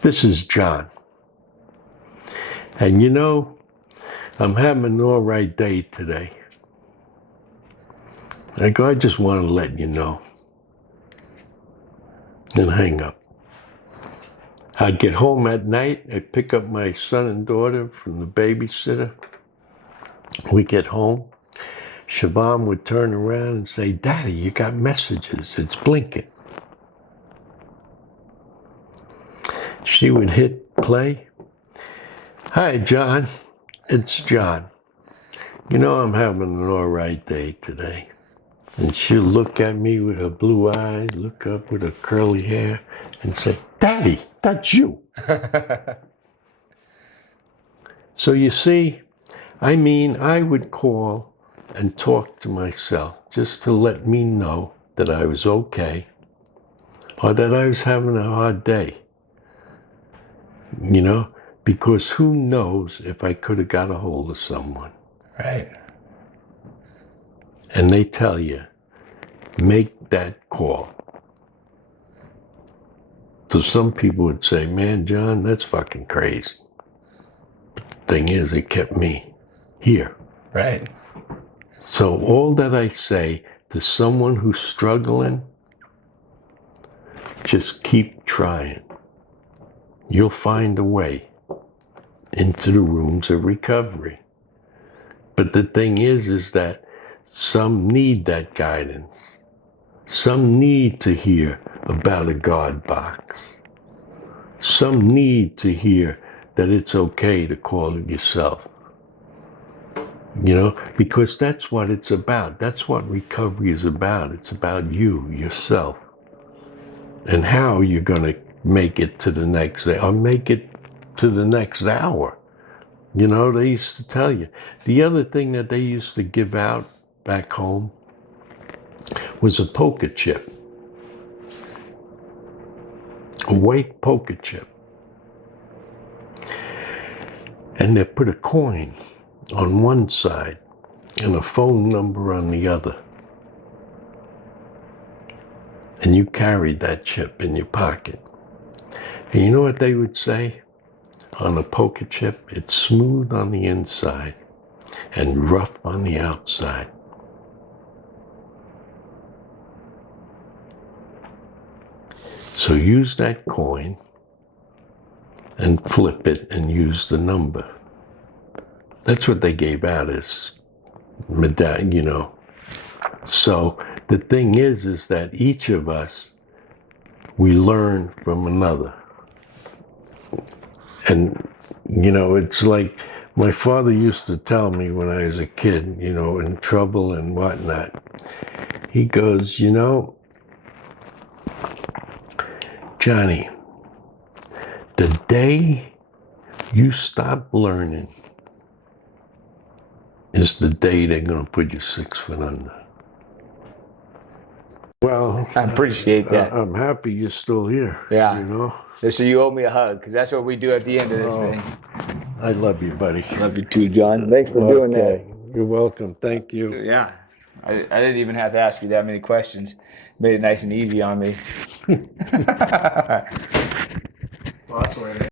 This is John. And I'm having an all right day today. I go, I just want to let you know." And hang up. I'd get home at night. I'd pick up my son and daughter from the babysitter. We get home. Siobhan would turn around and say, "Daddy, you got messages. It's blinking." She would hit play. "Hi, John. It's John. I'm having an all right day today." And she'll look at me with her blue eyes, look up with her curly hair, and say, "Daddy, that's you." So you see, I would call and talk to myself just to let me know that I was okay or that I was having a hard day. Because who knows if I could have got a hold of someone. Right. And they tell you, make that call. So some people would say, "Man, John, that's fucking crazy." But the thing is, it kept me here. Right. So all that I say to someone who's struggling, just keep trying. You'll find a way into the rooms of recovery. But the thing is that some need that guidance. Some need to hear about a God box. Some need to hear that it's okay to call it yourself. Because that's what it's about. That's what recovery is about. It's about you, yourself, and how you're going to make it to the next day or make it to the next hour. They used to tell you. The other thing that they used to give out back home was a poker chip. A white poker chip. And they put a coin on one side and a phone number on the other. And you carried that chip in your pocket. And you know what they would say? On a poker chip, it's smooth on the inside and rough on the outside. So use that coin and flip it and use the number. That's what they gave out as medallion, So the thing is that each of us, we learn from another. And, it's like my father used to tell me when I was a kid, in trouble and whatnot. He goes, "Johnny, the day you stop learning is the day they're going to put you 6 foot under." Well, I appreciate that. I'm happy you're still here. Yeah. So you owe me a hug, because that's what we do at the end of this thing. I love you, buddy. Love you too, John. Thanks for doing that. You're welcome. Thank you. Yeah. I didn't even have to ask you that many questions. Made it nice and easy on me. Well, that's the way it is.